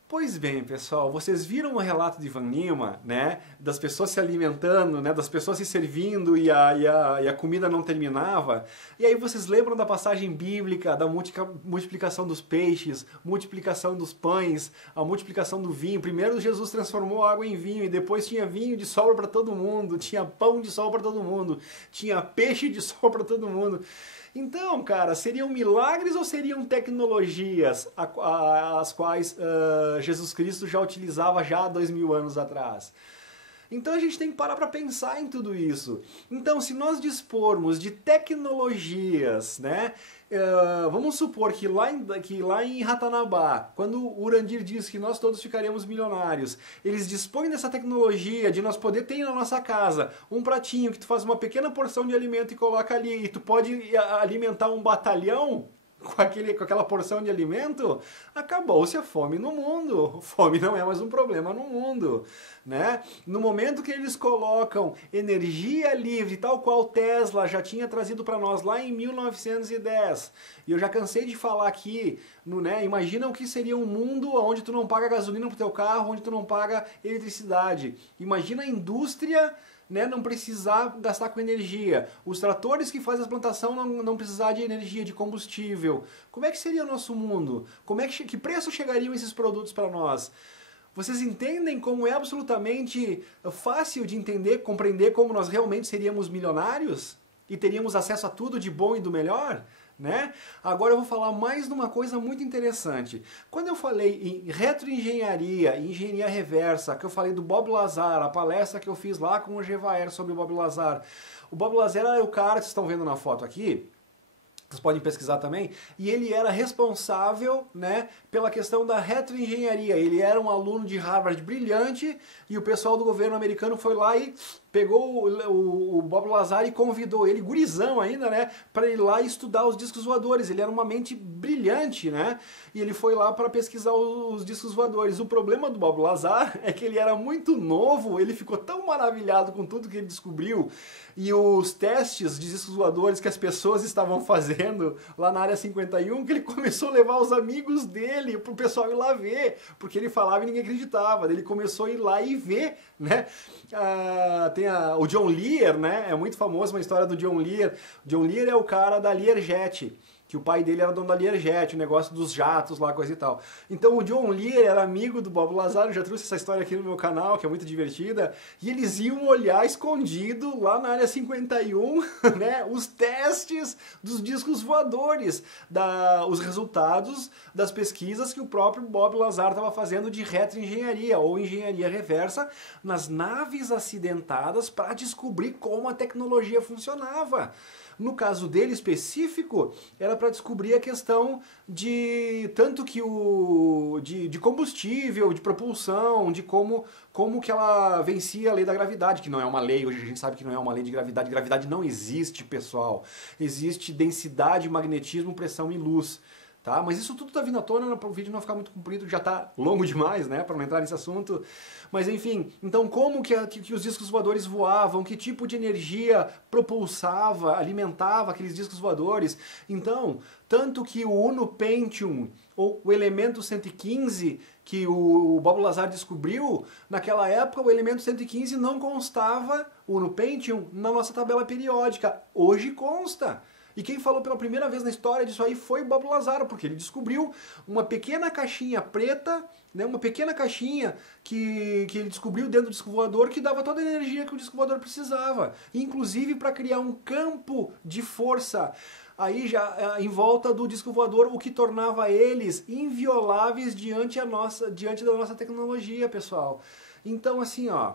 Pois bem, pessoal, vocês viram o relato de Ivan Lima, né? Das pessoas se alimentando, né? Das pessoas se servindo e a comida não terminava. E aí vocês lembram da passagem bíblica, da multiplicação dos peixes, multiplicação dos pães, a multiplicação do vinho. Primeiro Jesus transformou a água em vinho e depois tinha vinho de sobra para todo mundo, tinha pão de sobra para todo mundo, tinha peixe de sobra para todo mundo. Então, cara, seriam milagres ou seriam tecnologias as quais Jesus Cristo já utilizava já há 2000 anos atrás? Então a gente tem que parar para pensar em tudo isso. Então, se nós dispormos de tecnologias, né? Vamos supor que lá em Ratanabá, quando o Urandir diz que nós todos ficaremos milionários, eles dispõem dessa tecnologia de nós poder ter na nossa casa um pratinho que tu faz uma pequena porção de alimento e coloca ali, e tu pode alimentar um batalhão com aquela porção de alimento, acabou-se a fome no mundo. Fome não é mais um problema no mundo, né? No momento que eles colocam energia livre, tal qual Tesla já tinha trazido para nós lá em 1910, e eu já cansei de falar aqui, né? Imagina o que seria um mundo onde tu não paga gasolina pro teu carro, onde tu não paga eletricidade. Imagina a indústria, né, não precisar gastar com energia. Os tratores que fazem a plantação não precisar de energia, de combustível. Como é que seria o nosso mundo? Que preço chegariam esses produtos para nós? Vocês entendem como é absolutamente fácil de entender, compreender como nós realmente seríamos milionários? E teríamos acesso a tudo de bom e do melhor? Né? Agora eu vou falar mais de uma coisa muito interessante. Quando eu falei em retroengenharia e engenharia reversa, que eu falei do Bob Lazar, a palestra que eu fiz lá com o Gevaer sobre o Bob Lazar. O Bob Lazar era o cara que vocês estão vendo na foto aqui, vocês podem pesquisar também, e ele era responsável, né, pela questão da retroengenharia. Ele era um aluno de Harvard brilhante e o pessoal do governo americano foi lá e pegou o Bob Lazar e convidou ele, gurizão ainda, né, para ir lá estudar os discos voadores. Ele era uma mente brilhante, né, e ele foi lá para pesquisar os discos voadores. O problema do Bob Lazar é que ele era muito novo, ele ficou tão maravilhado com tudo que ele descobriu e os testes de discos voadores que as pessoas estavam fazendo lá na área 51, que ele começou a levar os amigos dele pro pessoal ir lá ver, porque ele falava e ninguém acreditava. Ele começou a ir lá e ver, né? Tem o John Lear, né? É muito famosa uma história do John Lear. John Lear é o cara da Learjet, que o pai dele era dono da Learjet, o negócio dos jatos lá, coisa e tal. Então o John Lear era amigo do Bob Lazar, eu já trouxe essa história aqui no meu canal, que é muito divertida, e eles iam olhar escondido lá na área 51, né, os testes dos discos voadores, os resultados das pesquisas que o próprio Bob Lazar estava fazendo de retroengenharia ou engenharia reversa nas naves acidentadas para descobrir como a tecnologia funcionava. No caso dele específico, era para descobrir a questão de tanto que de combustível, de propulsão, de como que ela vencia a lei da gravidade, que não é uma lei, hoje a gente sabe que não é uma lei de gravidade. Gravidade não existe, pessoal. Existe densidade, magnetismo, pressão e luz. Tá? Mas isso tudo está vindo à tona para o vídeo não ficar muito comprido, já está longo demais, né, para não entrar nesse assunto. Mas enfim, então como que os discos voadores voavam, que tipo de energia propulsava, alimentava aqueles discos voadores. Então, tanto que o Uno Pentium, ou o elemento 115, que o Bob Lazar descobriu, naquela época o elemento 115 não constava, o Uno Pentium, na nossa tabela periódica. Hoje consta. E quem falou pela primeira vez na história disso aí foi Bob Lazar, porque ele descobriu uma pequena caixinha preta, né, uma pequena caixinha que ele descobriu dentro do disco voador que dava toda a energia que o disco voador precisava, inclusive para criar um campo de força aí já em volta do disco voador, o que tornava eles invioláveis diante da nossa tecnologia, pessoal. Então, assim, ó,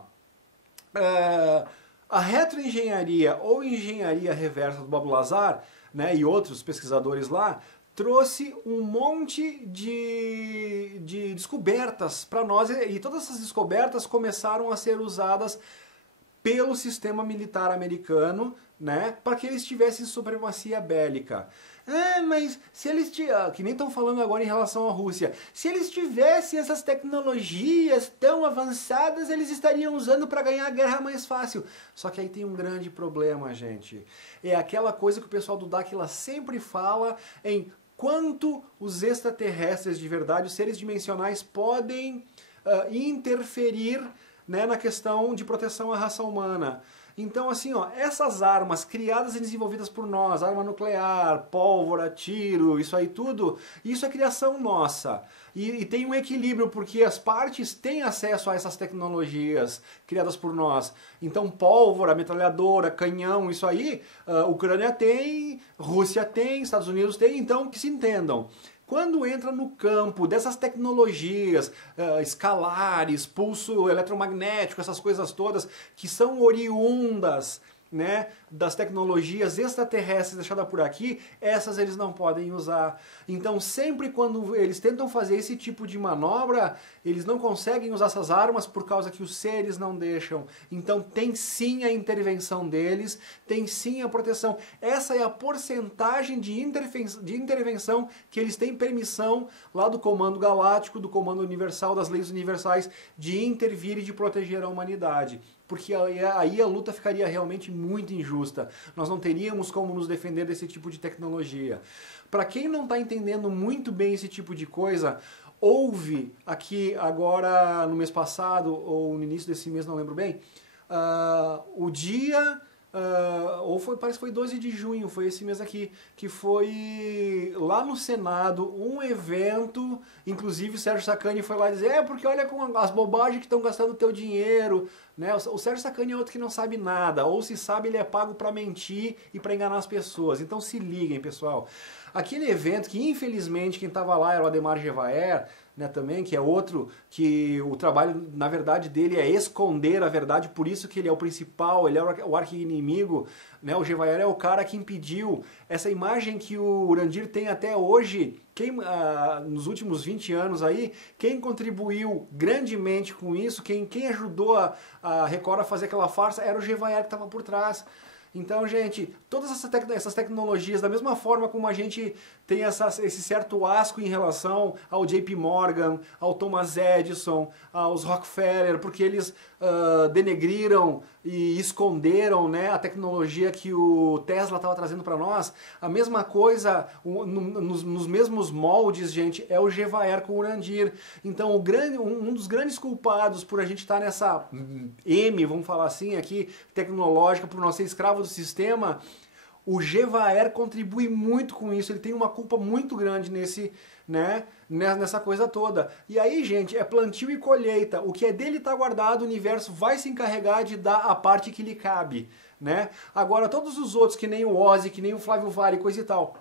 a retroengenharia ou engenharia reversa do Bob Lazar, né, e outros pesquisadores lá, trouxe um monte de descobertas para nós, e todas essas descobertas começaram a ser usadas pelo sistema militar americano, né, para que eles tivessem supremacia bélica. Mas se eles que nem estão falando agora em relação à Rússia, se eles tivessem essas tecnologias tão avançadas, eles estariam usando para ganhar a guerra mais fácil. Só que aí tem um grande problema, gente. É aquela coisa que o pessoal do Dáquila sempre fala em quanto os extraterrestres de verdade, os seres dimensionais, podem interferir, né, na questão de proteção à raça humana. Então, assim, ó, essas armas criadas e desenvolvidas por nós, arma nuclear, pólvora, tiro, isso aí tudo, isso é criação nossa. E tem um equilíbrio, porque as partes têm acesso a essas tecnologias criadas por nós. Então, pólvora, metralhadora, canhão, isso aí, Ucrânia tem, Rússia tem, Estados Unidos tem, então que se entendam. Quando entra no campo dessas tecnologias escalares, pulso eletromagnético, essas coisas todas que são oriundas, né, das tecnologias extraterrestres deixadas por aqui, essas eles não podem usar. Então sempre quando eles tentam fazer esse tipo de manobra, eles não conseguem usar essas armas por causa que os seres não deixam. Então tem sim a intervenção deles, tem sim a proteção. Essa é a porcentagem de intervenção que eles têm permissão lá do Comando Galáctico, do Comando Universal, das leis universais, de intervir e de proteger a humanidade. Porque aí a luta ficaria realmente muito injusta. Nós não teríamos como nos defender desse tipo de tecnologia. Para quem não está entendendo muito bem esse tipo de coisa, houve aqui agora no mês passado, ou no início desse mês, não lembro bem, o dia... parece que foi 12 de junho, foi esse mês aqui, que foi lá no Senado um evento, inclusive o Sérgio Sacani foi lá dizer, porque olha com as bobagens que estão gastando o teu dinheiro, né? O Sérgio Sacani é outro que não sabe nada, ou se sabe ele é pago para mentir e para enganar as pessoas, então se liguem, pessoal. Aquele evento que infelizmente quem estava lá era o Ademar Gevaert, né, também, que é outro que o trabalho, na verdade, dele é esconder a verdade, por isso que ele é o principal, ele é o arqui-inimigo, né, o Gevaert é o cara que impediu essa imagem que o Urandir tem até hoje, nos últimos 20 anos aí, quem contribuiu grandemente com isso, quem ajudou a Record a fazer aquela farsa era o Gevaert que estava por trás. Então, gente, todas essas tecnologias, da mesma forma como a gente tem esse certo asco em relação ao JP Morgan, ao Thomas Edison, aos Rockefeller, porque eles denegriram e esconderam, né, a tecnologia que o Tesla estava trazendo para nós, a mesma coisa, nos mesmos moldes, gente, é o Gevaert com o Urandir. Então, um dos grandes culpados por a gente estar nessa vamos falar assim, aqui, tecnológica, por nós ser escravo do sistema, o Gevaert contribui muito com isso, ele tem uma culpa muito grande nessa coisa toda. E aí, gente, é plantio e colheita, o que é dele está guardado, o universo vai se encarregar de dar a parte que lhe cabe, né? Agora, todos os outros, que nem o Ozzy, que nem o Flávio Vale, coisa e tal,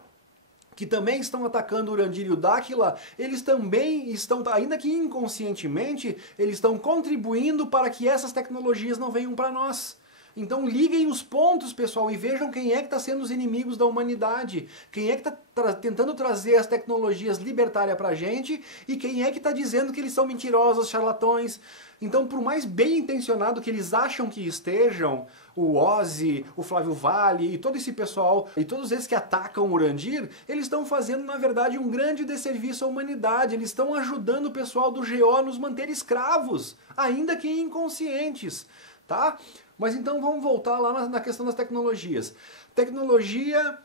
que também estão atacando o Urandir e o Dáquila, eles também estão, ainda que inconscientemente, eles estão contribuindo para que essas tecnologias não venham para nós. Então liguem os pontos, pessoal, e vejam quem é que está sendo os inimigos da humanidade, quem é que está tentando trazer as tecnologias libertárias para a gente e quem é que está dizendo que eles são mentirosos, charlatões. Então, por mais bem intencionado que eles acham que estejam, o Ozzy, o Flávio Vale e todo esse pessoal, e todos esses que atacam o Urandir, eles estão fazendo, na verdade, um grande desserviço à humanidade. Eles estão ajudando o pessoal do GO a nos manter escravos, ainda que inconscientes, tá? Mas então vamos voltar lá na questão das tecnologias. Tecnologia,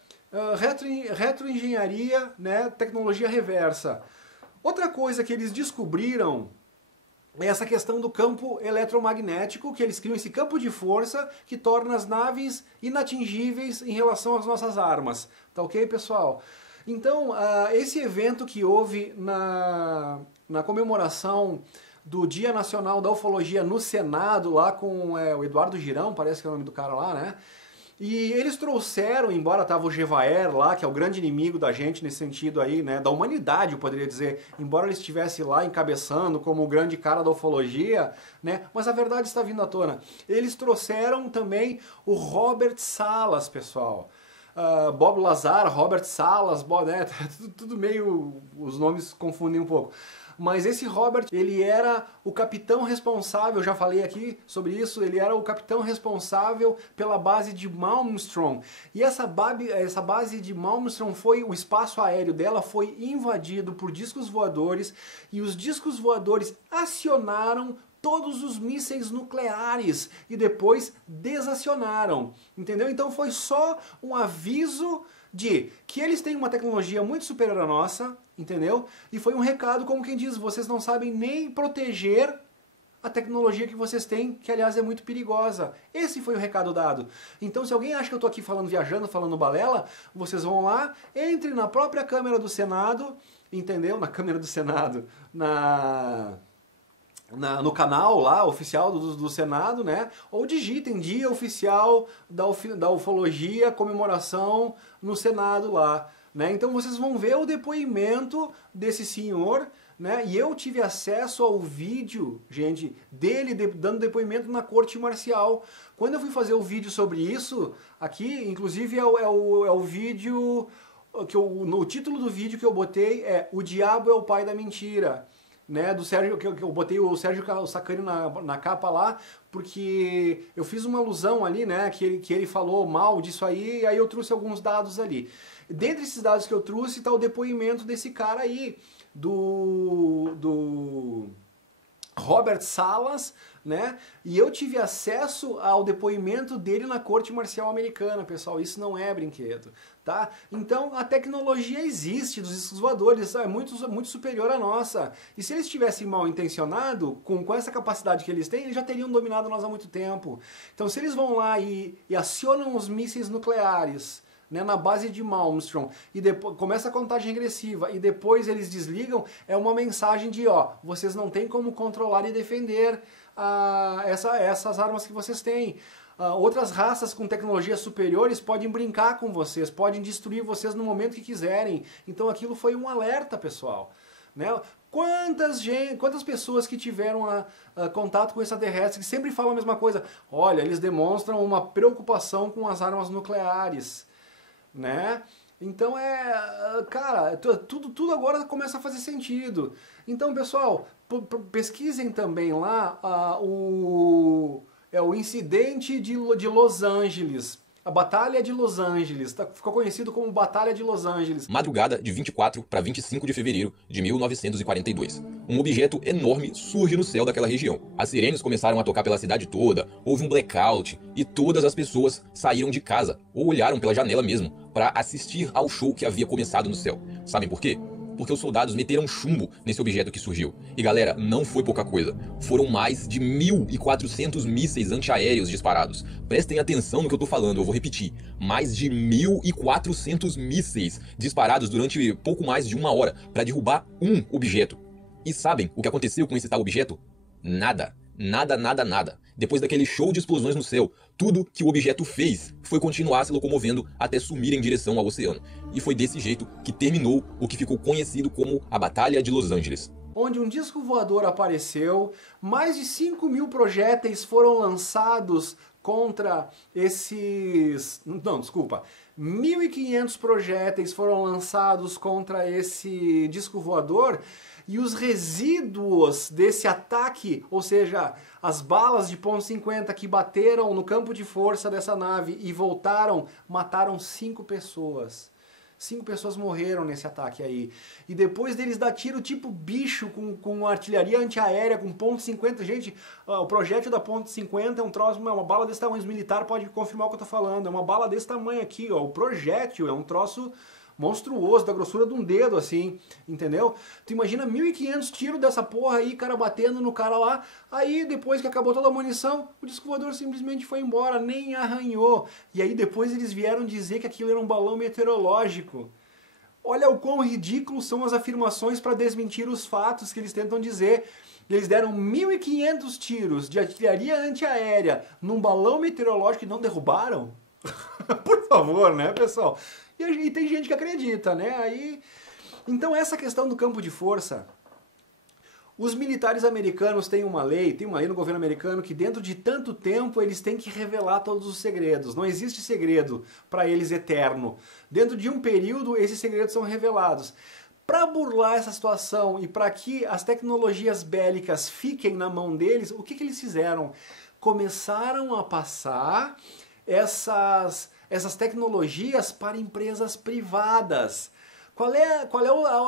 retroengenharia, né? Tecnologia reversa. Outra coisa que eles descobriram é essa questão do campo eletromagnético, que eles criam esse campo de força que torna as naves inatingíveis em relação às nossas armas. Tá ok, pessoal? Então, esse evento que houve na comemoração do Dia Nacional da Ufologia no Senado, lá com o Eduardo Girão, parece que é o nome do cara lá, né? E eles trouxeram, embora tava o Gevaer lá, que é o grande inimigo da gente nesse sentido aí, né, da humanidade, eu poderia dizer, embora ele estivesse lá encabeçando como o grande cara da ufologia, né, mas a verdade está vindo à tona. Eles trouxeram também o Robert Salas, pessoal. Bob Lazar, Robert Salas, né, tudo meio, os nomes confundem um pouco. Mas esse Robert, ele era o capitão responsável, já falei aqui sobre isso, ele era o capitão responsável pela base de Malmstrom. E essa base de Malmstrom o espaço aéreo dela foi invadido por discos voadores, e os discos voadores acionaram todos os mísseis nucleares e depois desacionaram, entendeu? Então foi só um aviso de que eles têm uma tecnologia muito superior à nossa, entendeu? E foi um recado, como quem diz, vocês não sabem nem proteger a tecnologia que vocês têm, que aliás é muito perigosa. Esse foi o recado dado. Então se alguém acha que eu estou aqui falando viajando, falando balela, vocês vão lá, entrem na própria Câmara do Senado, entendeu? Na Câmara do Senado, no canal lá, oficial do Senado, né? Ou digitem Dia Oficial da Ufologia, comemoração no Senado lá, né? Então vocês vão ver o depoimento desse senhor, né? E eu tive acesso ao vídeo, gente, dele dando depoimento na corte marcial. Quando eu fui fazer o vídeo sobre isso, aqui, inclusive é o vídeo, no título do vídeo que eu botei é O Diabo é o Pai da Mentira. Né, do Sérgio, que eu botei o Sérgio Sacani na capa lá, porque eu fiz uma alusão ali, né, que ele falou mal disso aí, e aí eu trouxe alguns dados ali. Dentre esses dados que eu trouxe está o depoimento desse cara aí, do Robert Salas, né? E eu tive acesso ao depoimento dele na corte marcial americana, pessoal. Isso não é brinquedo, tá? Então a tecnologia existe dos discos voadores, é muito superior à nossa. E se eles estivessem mal intencionados, com essa capacidade que eles têm, eles já teriam dominado nós há muito tempo. Então se eles vão lá e acionam os mísseis nucleares, né, na base de Malmstrom, e depois começa a contagem regressiva, e depois eles desligam, é uma mensagem de, ó, vocês não têm como controlar e defender essas armas que vocês têm. Outras raças com tecnologias superiores podem brincar com vocês, podem destruir vocês no momento que quiserem. Então aquilo foi um alerta, pessoal. Né? Quantas pessoas que tiveram contato com extraterrestres que sempre falam a mesma coisa? Olha, eles demonstram uma preocupação com as armas nucleares. Né? Então cara, tudo agora começa a fazer sentido. Então, pessoal, pesquisem também lá o incidente de Los Angeles, a Batalha de Los Angeles, ficou conhecido como Batalha de Los Angeles. Madrugada de 24 para 25 de fevereiro de 1942. Um objeto enorme surge no céu daquela região. As sirenes começaram a tocar pela cidade toda, houve um blackout e todas as pessoas saíram de casa ou olharam pela janela mesmo para assistir ao show que havia começado no céu. Sabem por quê? Porque os soldados meteram chumbo nesse objeto que surgiu. E galera, não foi pouca coisa. Foram mais de 1.400 mísseis antiaéreos disparados. Prestem atenção no que eu tô falando, eu vou repetir. Mais de 1.400 mísseis disparados durante pouco mais de uma hora para derrubar um objeto. E sabem o que aconteceu com esse tal objeto? Nada. Nada. Depois daquele show de explosões no céu, tudo que o objeto fez foi continuar se locomovendo até sumir em direção ao oceano. E foi desse jeito que terminou o que ficou conhecido como a Batalha de Los Angeles. Onde um disco voador apareceu, mais de 5.000 projéteis foram lançados contra esses... Não, desculpa. 1.500 projéteis foram lançados contra esse disco voador e os resíduos desse ataque, ou seja, as balas de .50 que bateram no campo de força dessa nave e voltaram, mataram 5 pessoas. 5 pessoas morreram nesse ataque aí. E depois deles dar tiro tipo bicho com artilharia antiaérea, com .50. Gente, o projétil da .50 é um troço, uma bala desse tamanho. Os militares podem confirmar o que eu tô falando. É uma bala desse tamanho aqui, ó. O projétil é um troço monstruoso, da grossura de um dedo, assim, entendeu? Tu imagina 1.500 tiros dessa porra aí, cara batendo no cara lá, aí depois que acabou toda a munição, o disco voador simplesmente foi embora, nem arranhou. E aí depois eles vieram dizer que aquilo era um balão meteorológico. Olha o quão ridículos são as afirmações para desmentir os fatos que eles tentam dizer. Eles deram 1.500 tiros de artilharia antiaérea num balão meteorológico e não derrubaram? Por favor, né, pessoal? E tem gente que acredita, né? Aí, então essa questão do campo de força, os militares americanos têm uma lei no governo americano que dentro de tanto tempo eles têm que revelar todos os segredos. Não existe segredo para eles eterno. Dentro de um período, esses segredos são revelados. Para burlar essa situação e para que as tecnologias bélicas fiquem na mão deles, o que eles fizeram? Começaram a passar essas tecnologias para empresas privadas. Qual é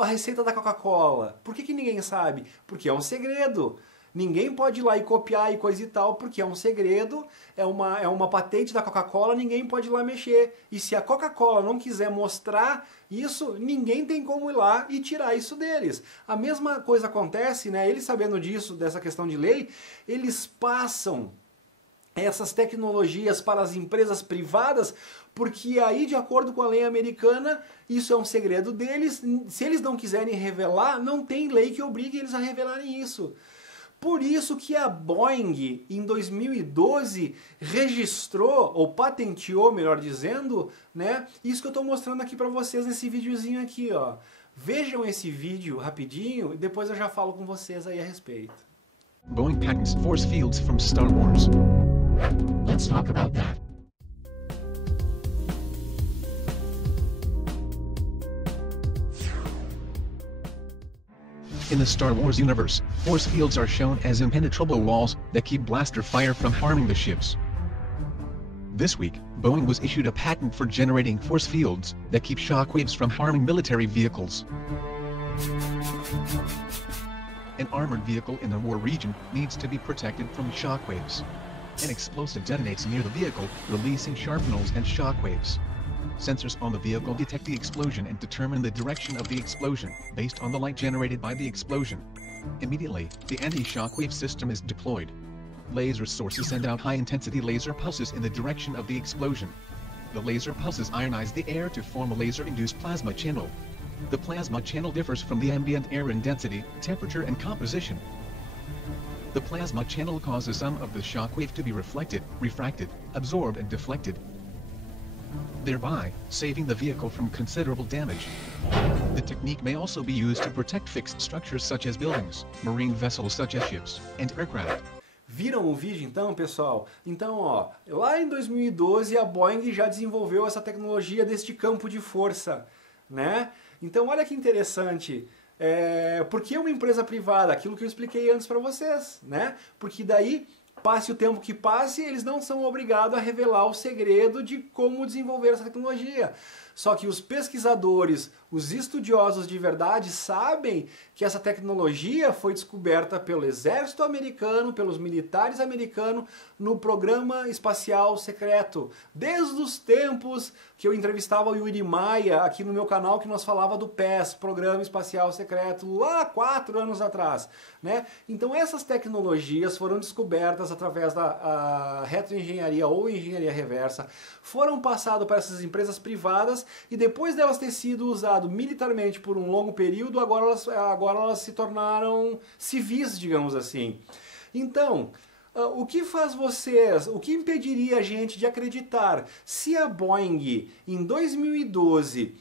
a receita da Coca-Cola? Por que ninguém sabe? Porque é um segredo. Ninguém pode ir lá e copiar e coisa e tal, porque é um segredo, é uma patente da Coca-Cola, ninguém pode ir lá mexer. E se a Coca-Cola não quiser mostrar isso, ninguém tem como ir lá e tirar isso deles. A mesma coisa acontece, né? Eles sabendo disso, dessa questão de lei, eles passam essas tecnologias para as empresas privadas, porque aí, de acordo com a lei americana, isso é um segredo deles. Se eles não quiserem revelar, não tem lei que obrigue eles a revelarem isso. Por isso que a Boeing, em 2012, registrou, ou patenteou, melhor dizendo, né, isso que eu estou mostrando aqui para vocês nesse videozinho aqui, ó. Vejam esse vídeo rapidinho e depois eu já falo com vocês aí a respeito. Boeing patents force fields from Star Wars. Let's talk about that. In the Star Wars universe, force fields are shown as impenetrable walls that keep blaster fire from harming the ships. This week, Boeing was issued a patent for generating force fields that keep shockwaves from harming military vehicles. An armored vehicle in a war region needs to be protected from shockwaves. An explosive detonates near the vehicle, releasing sharpnels and shockwaves. Sensors on the vehicle detect the explosion and determine the direction of the explosion, based on the light generated by the explosion. Immediately, the anti-shockwave system is deployed. Laser sources send out high-intensity laser pulses in the direction of the explosion. The laser pulses ionize the air to form a laser-induced plasma channel. The plasma channel differs from the ambient air in density, temperature, and composition. The plasma channel causes some of the shockwave to be reflected, refracted, absorbed, and deflected, thereby saving the vehicle from considerable damage. The technique may also be used to protect fixed structures such as buildings, marine vessels such as ships, and aircraft. Viram o vídeo então, pessoal? Então, ó, lá em 2012 a Boeing já desenvolveu essa tecnologia deste campo de força, né? Então, olha que interessante. Porque uma empresa privada, aquilo que eu expliquei antes para vocês, né? Porque daí, passe o tempo que passe, eles não são obrigados a revelar o segredo de como desenvolver essa tecnologia. Só que os pesquisadores, os estudiosos de verdade sabem que essa tecnologia foi descoberta pelo exército americano, pelos militares americanos, no programa espacial secreto. Desde os tempos que eu entrevistava o Yuri Maia aqui no meu canal, que nós falava do PES, Programa Espacial Secreto, lá 4 anos atrás, né? Então essas tecnologias foram descobertas através da retroengenharia ou engenharia reversa, foram passadas para essas empresas privadas e depois delas ter sido usado militarmente por um longo período, agora elas se tornaram civis, digamos assim. Então, o que faz vocês, o que impediria a gente de acreditar se a Boeing em 2012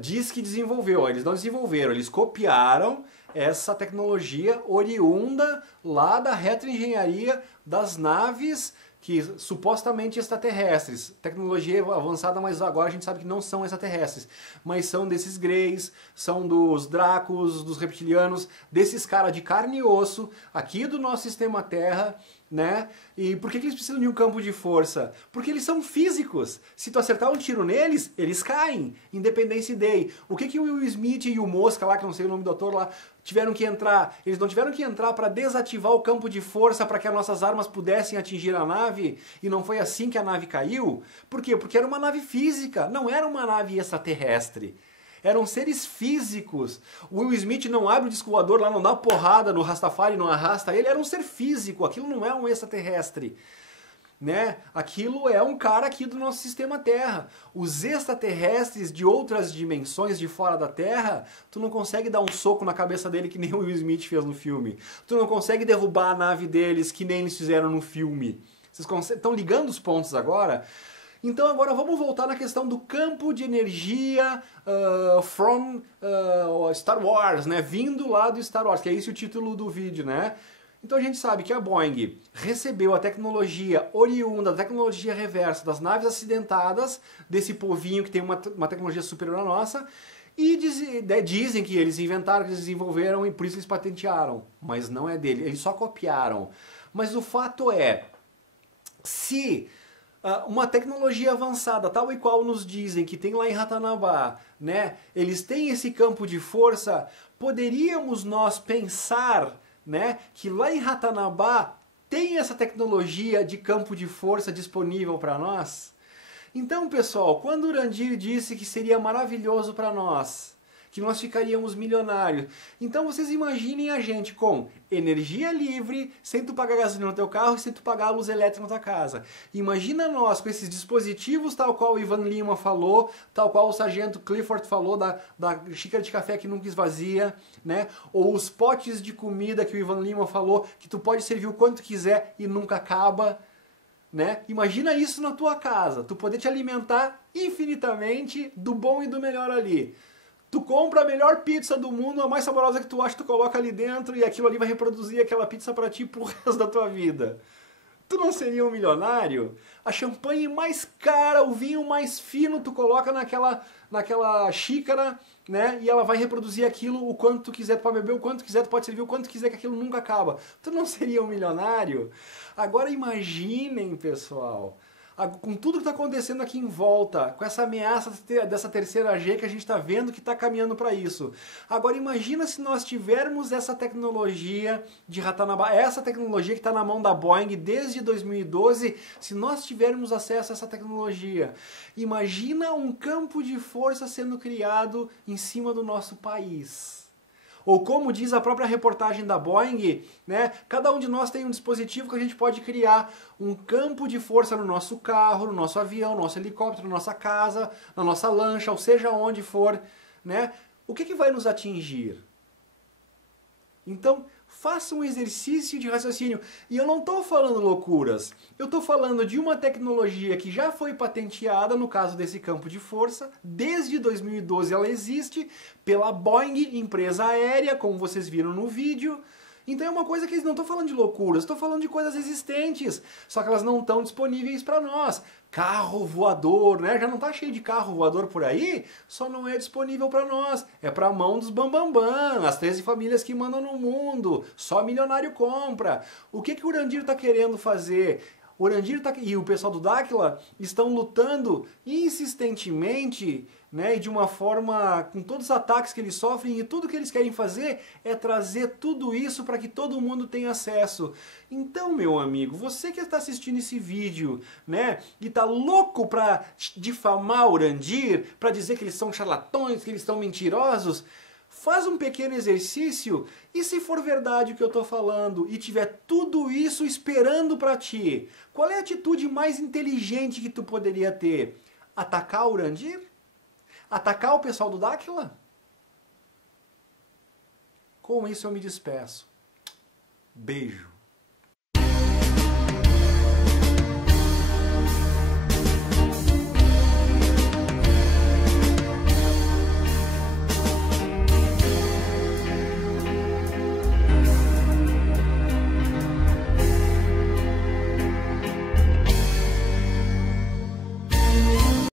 diz que desenvolveu, eles não desenvolveram, eles copiaram essa tecnologia oriunda lá da retroengenharia das naves que supostamente extraterrestres. Tecnologia avançada, mas agora a gente sabe que não são extraterrestres. Mas são desses greys, são dos Dracos, dos reptilianos, desses caras de carne e osso, aqui do nosso sistema Terra, né? E por que eles precisam de um campo de força? Porque eles são físicos. Se tu acertar um tiro neles, eles caem. Independence Day. O que o Will Smith e o Mosca lá, que não sei o nome do ator lá, tiveram que entrar? Eles não tiveram que entrar para desativar o campo de força para que as nossas armas pudessem atingir a nave? E não foi assim que a nave caiu? Por quê? Porque era uma nave física, não era uma nave extraterrestre. Eram seres físicos. O Will Smith não abre o disco voador lá, não dá porrada no Rastafari, não arrasta ele. Era um ser físico, aquilo não é um extraterrestre. Né? Aquilo é um cara aqui do nosso sistema Terra. Os extraterrestres de outras dimensões de fora da Terra, tu não consegue dar um soco na cabeça dele que nem o Will Smith fez no filme. Tu não consegue derrubar a nave deles que nem eles fizeram no filme. Vocês estão ligando os pontos agora? Então agora vamos voltar na questão do campo de energia from Star Wars, né? Vindo lá do Star Wars, que é esse o título do vídeo, né? Então a gente sabe que a Boeing recebeu a tecnologia oriunda, a tecnologia reversa das naves acidentadas, desse povinho que tem uma tecnologia superior à nossa, e dizem que eles inventaram, que eles desenvolveram e por isso eles patentearam. Mas não é dele, eles só copiaram. Mas o fato é, se uma tecnologia avançada, tal e qual nos dizem que tem lá em Ratanabá, né? Eles têm esse campo de força, poderíamos nós pensar, né, que lá em Ratanabá tem essa tecnologia de campo de força disponível para nós? Então, pessoal, quando Urandir disse que seria maravilhoso para nós, que nós ficaríamos milionários, então vocês imaginem a gente com energia livre, sem tu pagar gasolina no teu carro e sem tu pagar a luz elétrica na tua casa. Imagina nós com esses dispositivos, tal qual o Ivan Lima falou, tal qual o Sargento Clifford falou da xícara de café que nunca esvazia, né? Ou os potes de comida que o Ivan Lima falou, que tu pode servir o quanto quiser e nunca acaba. Né? Imagina isso na tua casa, tu poder te alimentar infinitamente do bom e do melhor ali. Tu compra a melhor pizza do mundo, a mais saborosa que tu acha, tu coloca ali dentro e aquilo ali vai reproduzir aquela pizza pra ti pro resto da tua vida. Tu não seria um milionário? A champanhe mais cara, o vinho mais fino, tu coloca naquela xícara, né? E ela vai reproduzir aquilo o quanto tu quiser, tu pode beber o quanto quiser, tu pode servir o quanto quiser, que aquilo nunca acaba. Tu não seria um milionário? Agora imaginem, pessoal, com tudo que está acontecendo aqui em volta, com essa ameaça dessa terceira G que a gente está vendo que está caminhando para isso. Agora imagina se nós tivermos essa tecnologia de Ratanabá, essa tecnologia que está na mão da Boeing desde 2012, se nós tivermos acesso a essa tecnologia. Imagina um campo de força sendo criado em cima do nosso país. Ou como diz a própria reportagem da Boeing, né, cada um de nós tem um dispositivo que a gente pode criar um campo de força no nosso carro, no nosso avião, no nosso helicóptero, na nossa casa, na nossa lancha, ou seja onde for, né? O que vai nos atingir? Então, faça um exercício de raciocínio. E eu não estou falando loucuras. Eu estou falando de uma tecnologia que já foi patenteada, no caso desse campo de força. Desde 2012 ela existe pela Boeing, empresa aérea, como vocês viram no vídeo. Então é uma coisa que eles não estão falando de loucuras, estou falando de coisas existentes, só que elas não estão disponíveis para nós. Carro voador, né? Já não está cheio de carro voador por aí? Só não é disponível para nós. É para a mão dos bambambam, as 13 famílias que mandam no mundo. Só milionário compra. O que o Urandir está querendo fazer? O Urandir e o pessoal do Dáquila estão lutando insistentemente, né, e de uma forma, com todos os ataques que eles sofrem, e tudo que eles querem fazer é trazer tudo isso para que todo mundo tenha acesso. Então, meu amigo, você que está assistindo esse vídeo, né, e está louco para difamar o Urandir, para dizer que eles são charlatões, que eles são mentirosos, faz um pequeno exercício e se for verdade o que eu estou falando e tiver tudo isso esperando para ti, qual é a atitude mais inteligente que tu poderia ter? Atacar o Urandir? Atacar o pessoal do Dáquila? Com isso eu me despeço. Beijo.